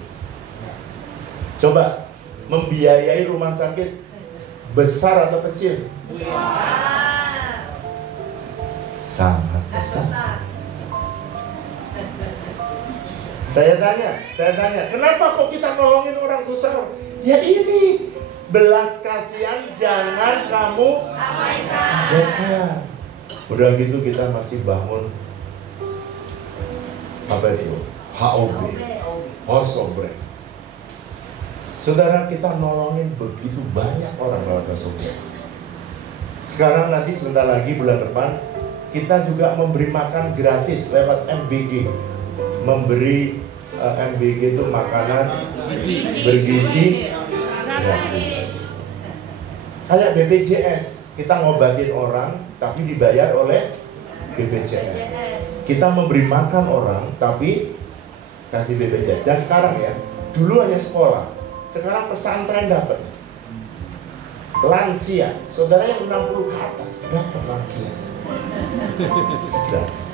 Coba membiayai rumah sakit besar atau kecil? Sangat besar. Saya tanya, kenapa kok kita nolongin orang susah? Ya ini, belas kasihan jangan kamu abaikan. Udah gitu kita masih bangun apa itu? HOB, Hosobrek. Saudara, kita nolongin begitu banyak orang lewat Hosobrek. Sekarang nanti sebentar lagi bulan depan kita juga memberi makan gratis lewat MBG. Memberi MBG itu makanan bergizi gratis. Kayak BPJS, kita ngobatin orang tapi dibayar oleh BPJS. Kita memberi makan orang tapi kasih BPJS. Dan sekarang ya, dulu hanya sekolah, sekarang pesantren dapat. Lansia, saudara yang 60 ke atas dapat lansia. Gratis.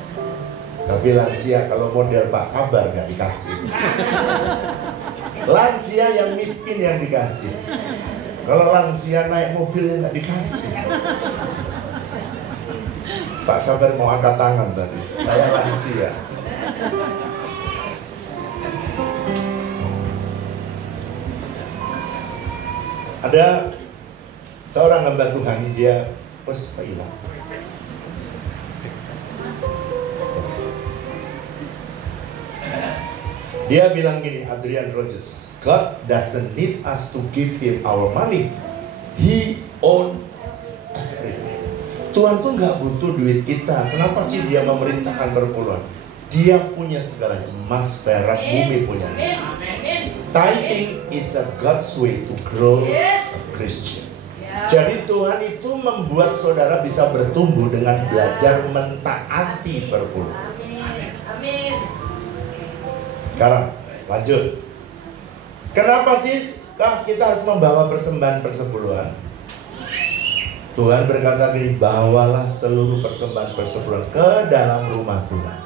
Tapi lansia kalau model Pak Sabar nggak dikasih. Lansia yang miskin yang dikasih. Kalau lansia naik mobil nggak dikasih. Pak Sabar mau angkat tangan tadi. Saya lansia. Ada seorang hamba Tuhan, dia hilang. Dia bilang gini, Adrian Rogers, God doesn't need us to give him our money. He own everything. Tuhan tuh nggak butuh duit kita. Kenapa sih dia memerintahkan perpuluhan? Dia punya segalanya, emas, perak, bumi punya. Tithing is a God's way to grow a Christian. Jadi Tuhan itu membuat saudara bisa bertumbuh dengan belajar mentaati perpuluhan. Amin. Sekarang lanjut. Kenapa sih kita harus membawa persembahan persepuluhan? Tuhan berkata gini, bawalah seluruh persembahan persepuluhan ke dalam rumah Tuhan.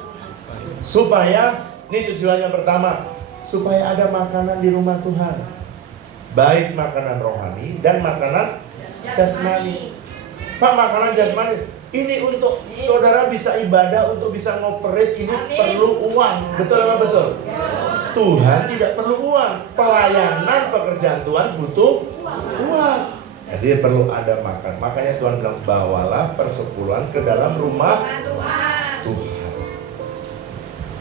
Supaya, ini tujuannya pertama, supaya ada makanan di rumah Tuhan. Baik makanan rohani dan makanan jasmani. Pak, makanan jasmani ini untuk saudara bisa ibadah, untuk bisa ngoperate ini perlu uang. Betul apa betul? Tuhan tidak perlu uang. Pelayanan pekerjaan Tuhan butuh uang. Jadi perlu ada makan. Makanya Tuhan bilang bawalah persepuluhan ke dalam rumah Tuhan.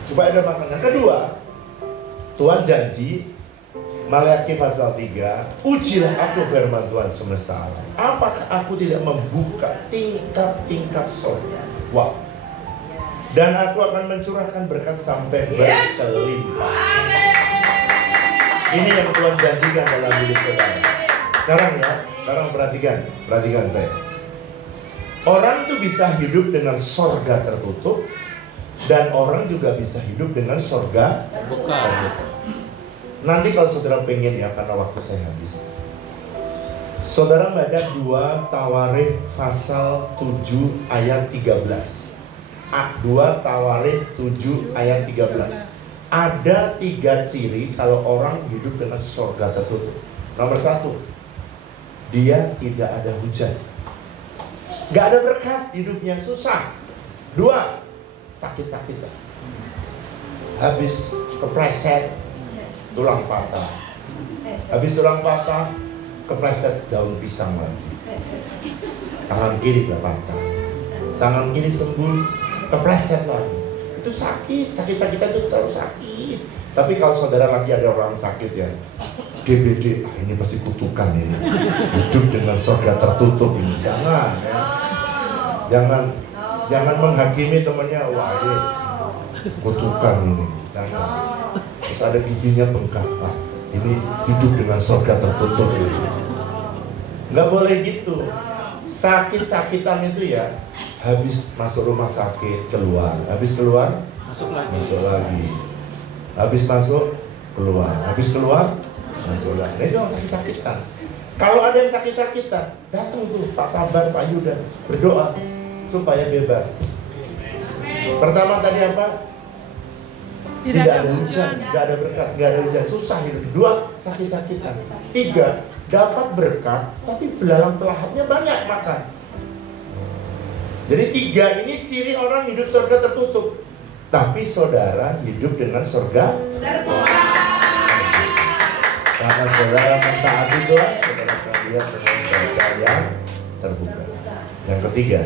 Supaya ada makanan. Kedua, Tuhan janji Maleakhi pasal 3, ujilah aku firman Tuhan semesta alam. Apakah aku tidak membuka tingkap-tingkap surga? Wow. Dan aku akan mencurahkan berkat sampai berkelimpah. Ini yang Tuhan janjikan dalam hidup saudara. Sekarang perhatikan saya. Orang itu bisa hidup dengan surga tertutup, dan orang juga bisa hidup dengan surga terbuka. Nanti kalau saudara pengen ya, karena waktu saya habis, saudara baca 2 Tawarikh pasal 7 ayat 13. 2 Tawarikh 7 ayat 13. Ada 3 ciri kalau orang hidup dengan surga tertutup. Nomor 1, dia tidak ada hujan. Nggak ada berkat hidupnya, susah. 2, sakit-sakitan. Habis kepleset, tulang patah. Habis tulang patah, kepleset daun pisang lagi. Tangan kiri nggak patah, tangan kiri sembuh, kepleset lagi. Itu sakit, sakit-sakitan itu terlalu sakit. Tapi kalau saudara lagi ada orang sakit ya, DBD, ini pasti kutukan ini. Hidup dengan surga tertutup ini, jangan ya. Jangan menghakimi temannya, wah ini kutukan ini. Jangan. Terus ada giginya bengkak, ini hidup dengan surga tertutup ini. Nggak boleh gitu. Sakit-sakitan itu ya, habis masuk rumah sakit keluar, habis keluar masuk lagi, habis masuk keluar, habis keluar masuk lagi. Nah, itu yang sakit-sakitan. Kalau ada yang sakit-sakitan, datang tuh Pak Sabar, Pak Yuda, berdoa supaya bebas. Pertama tadi apa? Tidak ada hujan, tidak ada berkat, tidak ada hujan, susah hidup. 2, sakit-sakitan. 3, dapat berkat, tapi belalang pelahapnya banyak makan. Jadi 3 ini ciri orang hidup surga tertutup. Tapi saudara hidup dengan surga terbuka. Karena saudara mentaati Tuhan, saudara akan lihat dengan surga yang terbuka. Yang ketiga,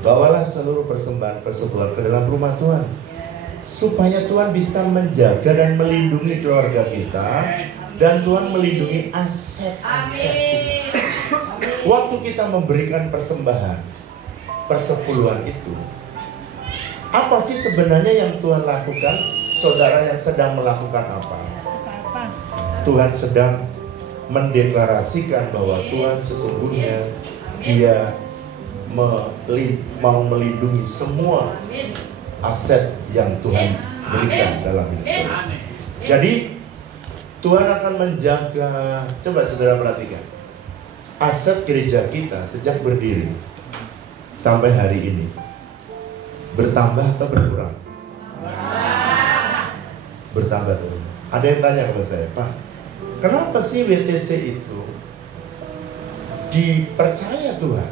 bawalah seluruh persembahan persekutuan ke dalam rumah Tuhan, supaya Tuhan bisa menjaga dan melindungi keluarga kita, dan Tuhan melindungi aset-aset kita. Waktu kita memberikan persembahan persepuluhan itu, apa sih sebenarnya yang Tuhan lakukan? Saudara yang sedang melakukan apa? Tuhan sedang mendeklarasikan bahwa Tuhan sesungguhnya Dia mau melindungi semua aset yang Tuhan berikan dalam hidup saudara. Jadi Tuhan akan menjaga. Coba saudara perhatikan, aset gereja kita sejak berdiri sampai hari ini bertambah atau berkurang? Bertambah tuh. Ada yang tanya kepada saya, Pak, kenapa sih WTC itu dipercaya Tuhan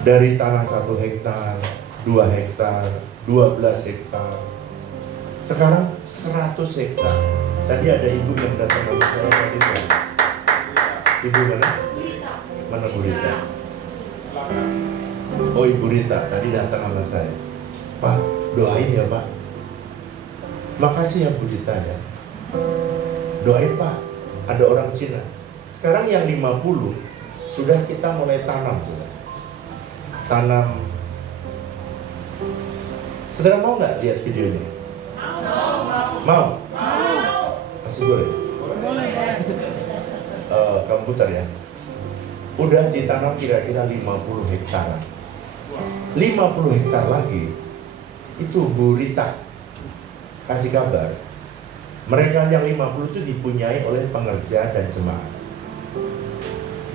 dari tanah 1 hektar, 2 hektar, 12 hektar, sekarang 100 hektar. Tadi ada ibu yang datang ke saya tadi. Ibu mana? Mana Bu Rita? Oh, Ibu Rita tadi datang sama saya. Pak, doain ya Pak. Makasih ya Bu Rita ya. Doain Pak, ada orang Cina. Sekarang yang 50 sudah kita mulai tanam sudah. Tanam. Saudara mau nggak lihat videonya? Mau? Masih boleh? Kamu putar ya. Udah ditanam kira-kira 50 hektar. 50 hektar lagi. Itu Bu Rita kasih kabar. Mereka yang 50 itu dipunyai oleh pengerja dan jemaat.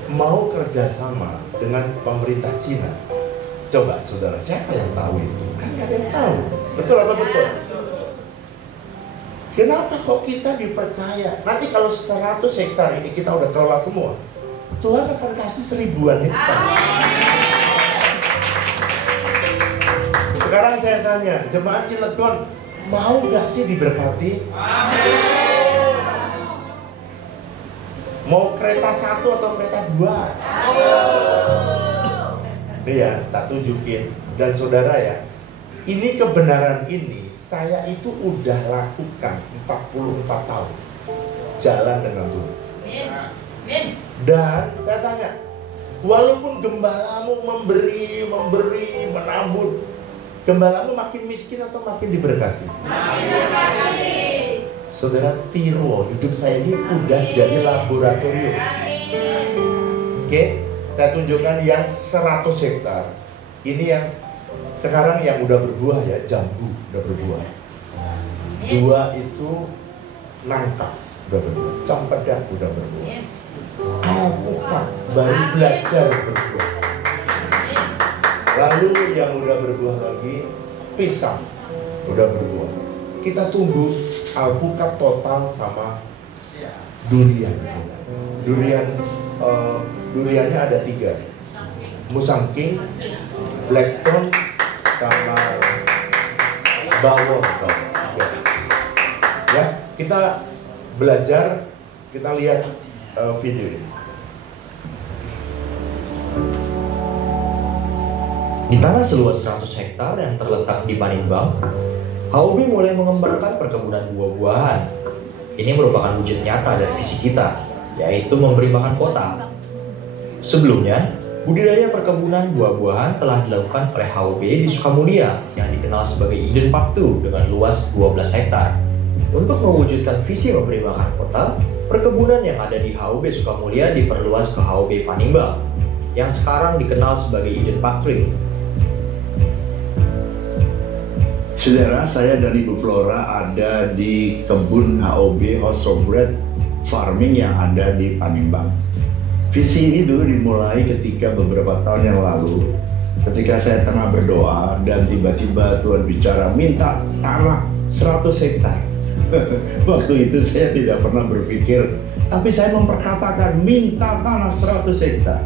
Mau kerjasama dengan pemerintah Cina. Coba saudara, siapa yang tahu itu? Kan gak ada yang tahu. Betul apa betul? Kenapa kok kita dipercaya? Nanti kalau 100 hektar ini kita udah kelola semua, Tuhan akan kasih 1000-an hektar. Sekarang saya tanya, jemaat Cilegon mau gak sih diberkati? Mau kereta 1 atau kereta 2? Ya, tak tunjukin. Dan saudara ya, ini kebenaran ini saya itu udah lakukan 44 tahun jalan dengan Tuhan. Dan saya tanya, walaupun gembalamu memberi, menabur, gembalamu makin miskin atau makin diberkati? Makin diberkati. Saudara, tiru, hidup saya ini udah jadi laboratorium. Oke, saya tunjukkan yang 100 hektar. Ini yang sekarang yang udah berbuah ya, jambu udah berbuah. 2 itu nangka udah berbuah, cempedak udah berbuah, alpukat baru belajar berbuah. Lalu yang udah berbuah lagi, pisang udah berbuah. Kita tunggu alpukat total sama durian. Duriannya ada 3. Musang King, Blackton, sama Bawor. Ya, kita belajar, kita lihat video ini. Di tanah seluas 100 hektar yang terletak di Panimbang, HOB mulai mengembangkan perkebunan buah-buahan. Ini merupakan wujud nyata dari visi kita, yaitu memberi makan kota. Sebelumnya, budidaya perkebunan buah-buahan telah dilakukan oleh HOB di Sukamulia yang dikenal sebagai Eden Park 2 dengan luas 12 hektar. Untuk mewujudkan visi memberi makan kota, perkebunan yang ada di HOB Sukamulia diperluas ke HOB Panimbang, yang sekarang dikenal sebagai Eden Park 3. Saudara, saya dan Ibu Flora ada di kebun HOB House of Bread Farming yang ada di Panimbang. Visi ini dulu dimulai ketika beberapa tahun yang lalu, ketika saya tengah berdoa dan tiba-tiba Tuhan bicara minta tanah 100 hektar. Waktu itu saya tidak pernah berpikir, tapi saya memperkatakan minta tanah 100 hektar.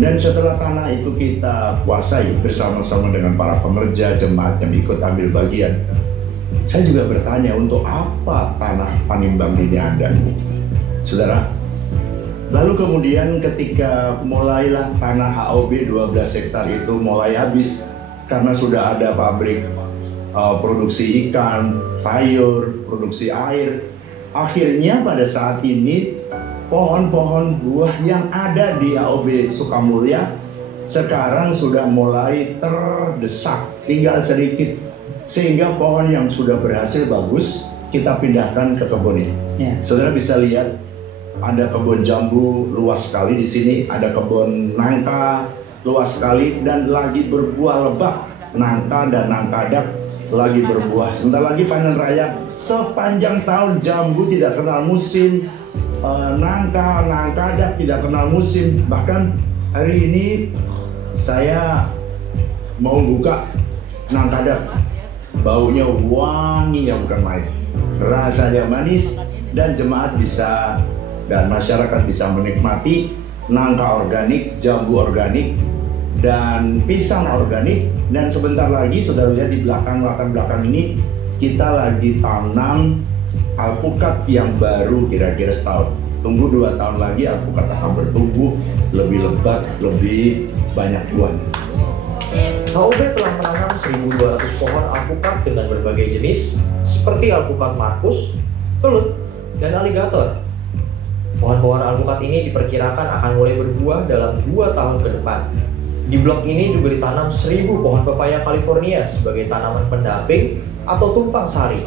Dan setelah tanah itu kita kuasai bersama-sama dengan para pekerja jemaat yang ikut ambil bagian, saya juga bertanya untuk apa tanah Panimbang ini ada, saudara. Lalu kemudian ketika mulailah tanah HOB 12 hektar itu mulai habis karena sudah ada pabrik produksi ikan, sayur, produksi air. Akhirnya pada saat ini pohon-pohon buah yang ada di HOB Sukamulya sekarang sudah mulai terdesak, tinggal sedikit, sehingga pohon yang sudah berhasil bagus kita pindahkan ke kebun ini. Saudara bisa lihat ada kebun jambu luas sekali di sini, ada kebun nangka luas sekali dan lagi berbuah lebat. Nangka dan nangkadak lagi berbuah. Sebentar lagi panen raya. Sepanjang tahun jambu tidak kenal musim, nangka, nangkadak tidak kenal musim. Bahkan hari ini saya mau buka nangkadak, baunya wangi yang bukan main, rasanya manis, dan jemaat bisa dan masyarakat bisa menikmati nangka organik, jambu organik, dan pisang organik. Dan sebentar lagi saudara lihat di belakang ini kita lagi tanam alpukat yang baru kira-kira setahun. Tunggu 2 tahun lagi alpukat akan bertumbuh lebih lebat, lebih banyak buah. HOB telah menanam 1.200 pohon alpukat dengan berbagai jenis seperti alpukat Markus, pelut, dan aligator. Pohon-pohon alpukat ini diperkirakan akan mulai berbuah dalam 2 tahun ke depan. Di blok ini juga ditanam 1.000 pohon pepaya California sebagai tanaman pendamping atau tumpang sari.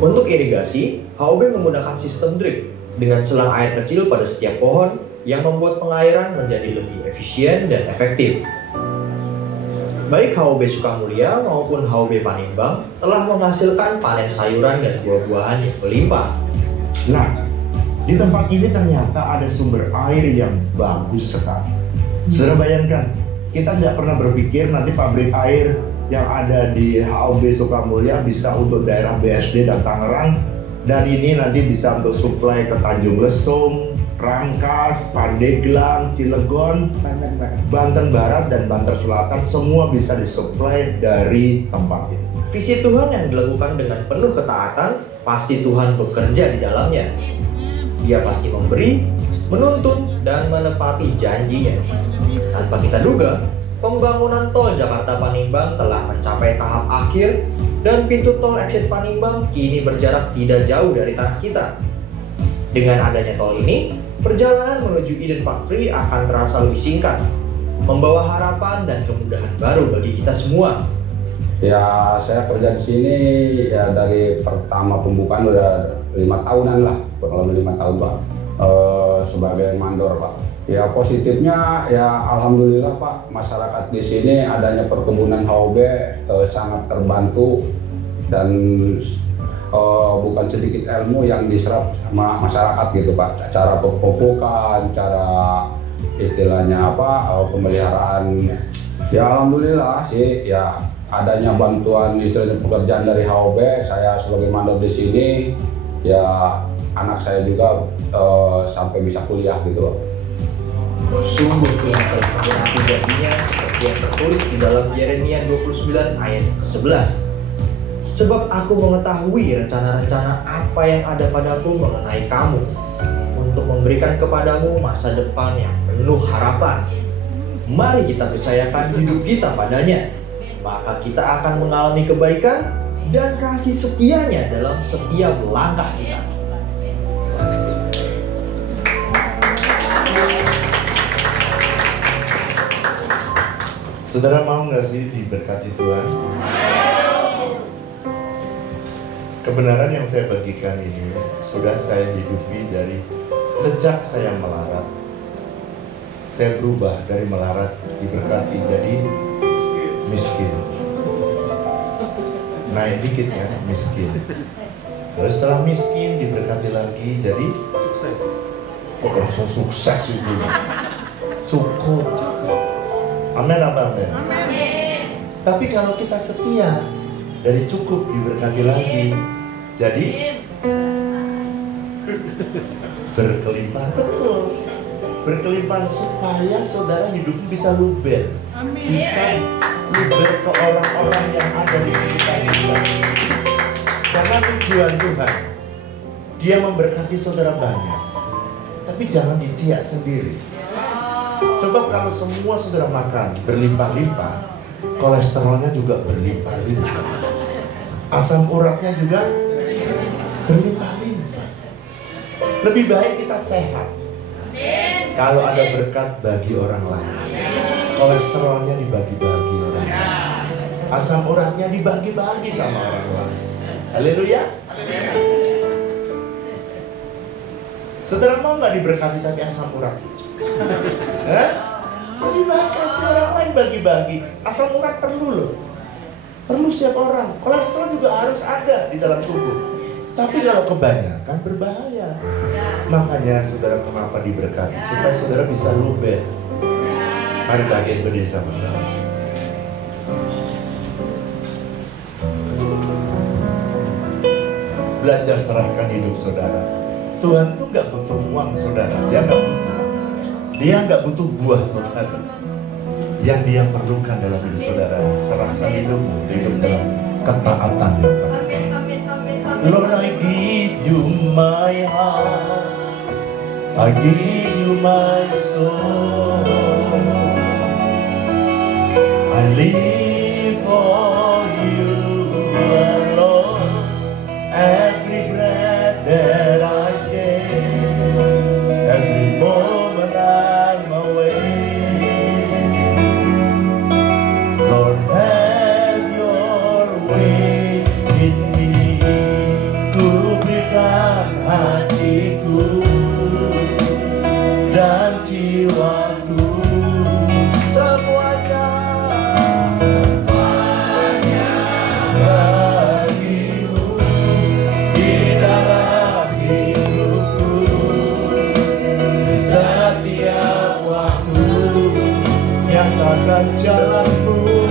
Untuk irigasi, HOB menggunakan sistem drip dengan selang air kecil pada setiap pohon yang membuat pengairan menjadi lebih efisien dan efektif. Baik HOB Sukamulya maupun HOB Panimbang telah menghasilkan panen sayuran dan buah-buahan yang berlimpah. Nah, di tempat ini ternyata ada sumber air yang bagus sekali. Saudara bayangkan, kita tidak pernah berpikir nanti pabrik air yang ada di HOB Sukamulya bisa untuk daerah BSD dan Tangerang, dan ini nanti bisa untuk suplai ke Tanjung Lesung, Rangkas, Pandeglang, Cilegon, Banten Barat, dan Banten Selatan. Semua bisa disuplai dari tempat ini. Visi Tuhan yang dilakukan dengan penuh ketaatan, pasti Tuhan bekerja di dalamnya. Dia pasti memberi, menuntun, dan menepati janjinya. Tanpa kita duga, pembangunan tol Jakarta Panimbang telah mencapai tahap akhir dan pintu tol exit Panimbang kini berjarak tidak jauh dari tanah kita. Dengan adanya tol ini, perjalanan menuju Eden Park 3 akan terasa lebih singkat, membawa harapan dan kemudahan baru bagi kita semua. Ya, saya kerja di sini ya dari pertama pembukaan udah 5 tahunan lah, kurang lebih 5 tahun Pak, sebagai mandor Pak. Ya positifnya ya alhamdulillah Pak, masyarakat di sini adanya perkebunan HOB sangat terbantu dan bukan sedikit ilmu yang diserap sama masyarakat gitu Pak. Cara pemupukan, cara istilahnya apa, pemeliharaan. Ya alhamdulillah sih ya adanya bantuan istilahnya pekerjaan dari HOB, saya sebagai mandor di sini ya anak saya juga sampai bisa kuliah gitu Pak. Sungguh Tuhan telah menggenapi janjinya seperti yang tertulis di dalam Yeremia 29 ayat ke-11. Sebab aku mengetahui rencana-rencana apa yang ada padaku mengenai kamu, untuk memberikan kepadamu masa depan yang penuh harapan. Mari kita percayakan hidup kita padanya, maka kita akan mengalami kebaikan dan kasih setianya dalam setiap langkah kita. Saudara mau nggak sih diberkati Tuhan? Kebenaran yang saya bagikan ini sudah saya hidupi dari sejak saya melarat. Saya berubah dari melarat diberkati jadi miskin. Naik dikit ya, miskin. Lalu setelah miskin diberkati lagi jadi Sukses. kok langsung sukses itu. Cukup. Amin apa amin? Amin. Tapi kalau kita setia, dari cukup diberkati lagi, jadi berkelimpahan. Betul, berkelimpahan supaya saudara hidupmu bisa luber, bisa luber ke orang-orang yang ada di sekitar kita. Karena tujuan Tuhan, Dia memberkati saudara banyak, tapi jangan diciak sendiri. Sebab kalau semua saudara makan berlimpah-limpah, kolesterolnya juga berlimpah-limpah, asam uratnya juga berlimpah-limpah. Lebih baik kita sehat. Kalau ada berkat bagi orang lain, kolesterolnya dibagi-bagi orang lain, asam uratnya dibagi-bagi sama orang lain. Haleluya. Saudara mau nggak diberkati tapi asam urat? Lebih baik kasih orang lain, bagi-bagi. Asam urat perlu loh, perlu setiap orang. Kolesterol juga harus ada di dalam tubuh. Tapi kalau kebanyakan berbahaya. Makanya saudara kenapa diberkati? Supaya saudara bisa luber. Mari bangkit berdiri sama-sama. Belajar serahkan hidup saudara. Tuhan tuh nggak butuh uang saudara, Dia nggak butuh. Dia nggak butuh buah saudara. Yang Dia perlukan dalam hidup saudara, serahkan hidupmu, hidup dalam ketaatan yang penuh. Lord, I give you my heart, I give you my soul, I live for you alone. Every breath that I take, every moment I'm awake, Lord, have your way in me. Ku berikan hatiku dan jiwaku, semuanya bagimu. Di dalam hidupku, di setiap waktu, nyatakan jalanmu.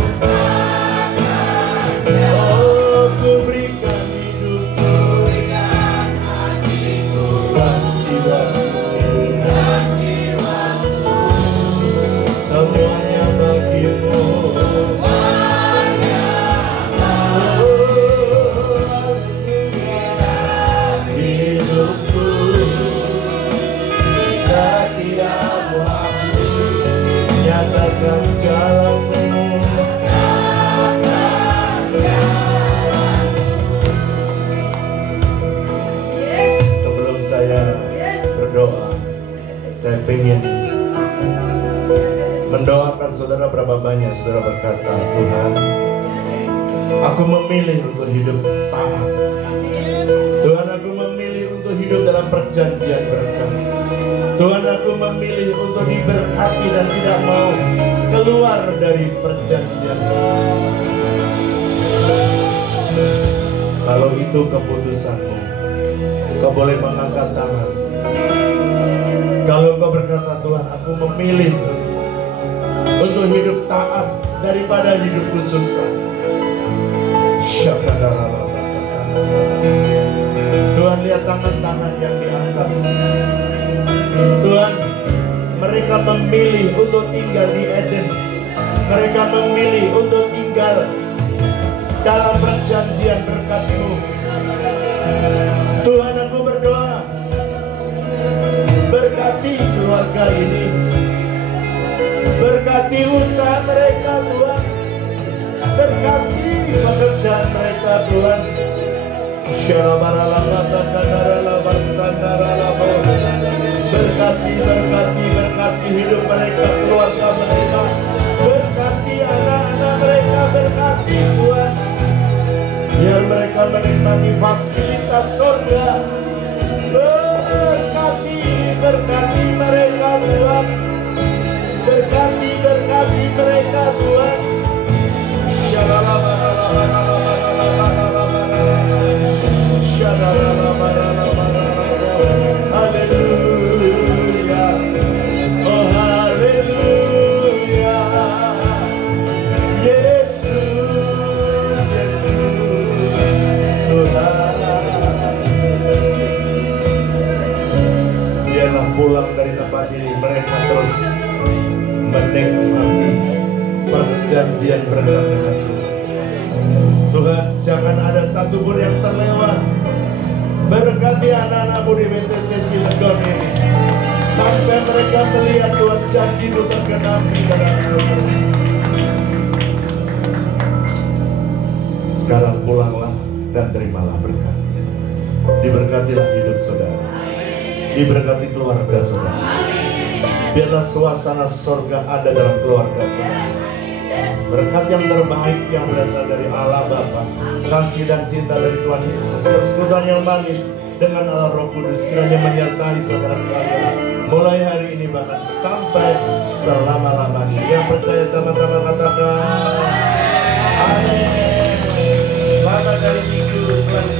Oh, ku berikan hidupku dan jiwaku, semuanya bagimu. Hidupku setiap waktu, nyatakan jalanmu. Sebelum saya berdoa, saya ingin mendoakan saudara. Berapa banyak saudara berkata, Tuhan, aku memilih untuk hidup taat. Tuhan, aku memilih untuk hidup dalam perjanjian berkat. Tuhan, aku memilih untuk diberkati dan tidak mau keluar dari perjanjian. Kalau itu keputusanmu, kau boleh mengangkat tangan. Kalau kau berkata, Tuhan, aku memilih untuk hidup taat daripada hidupku susah. Tuhan, lihat tangan tangan-tangan yang diangkat. Tuhan, mereka memilih untuk tinggal di Eden. Mereka memilih untuk tinggal dalam perjanjian berkat-Mu. Tuhan, aku berdoa, berkati keluarga ini, berkati usaha mereka Tuhan, berkati pekerjaan mereka Tuhan. Berkati hidup mereka, keluarga mereka, berkati anak-anak mereka, berkati Tuhan, biar mereka menikmati fasilitas surga. Berkati mereka Tuhan, berkati mereka Tuhan. Haleluya, oh haleluya, Yesus, Tuhan. Biarlah pulang dari tempat ini mereka terus menikmati perjanjian berkat dengan Tuhan. Tuhan, jangan ada satupun yang terlewat. Berkati anak-anak-Mu di WTC Cilegon ini, sampai mereka melihat Tuhan janji-Mu tergenapi dalam hidup. Sekarang pulanglah dan terimalah berkat-Nya. Diberkatilah hidup saudara, diberkati keluarga saudara. Biarlah suasana surga ada dalam keluarga saudara. Berkat yang terbaik yang berasal dari Allah Bapa, kasih dan cinta dari Tuhan Yesus, persekutuan yang manis dengan Allah Roh Kudus kiranya menyertai saudara sekalian mulai hari ini bahkan sampai selama-lamanya. Yang percaya sama-sama katakan amin. Selamat hari Minggu.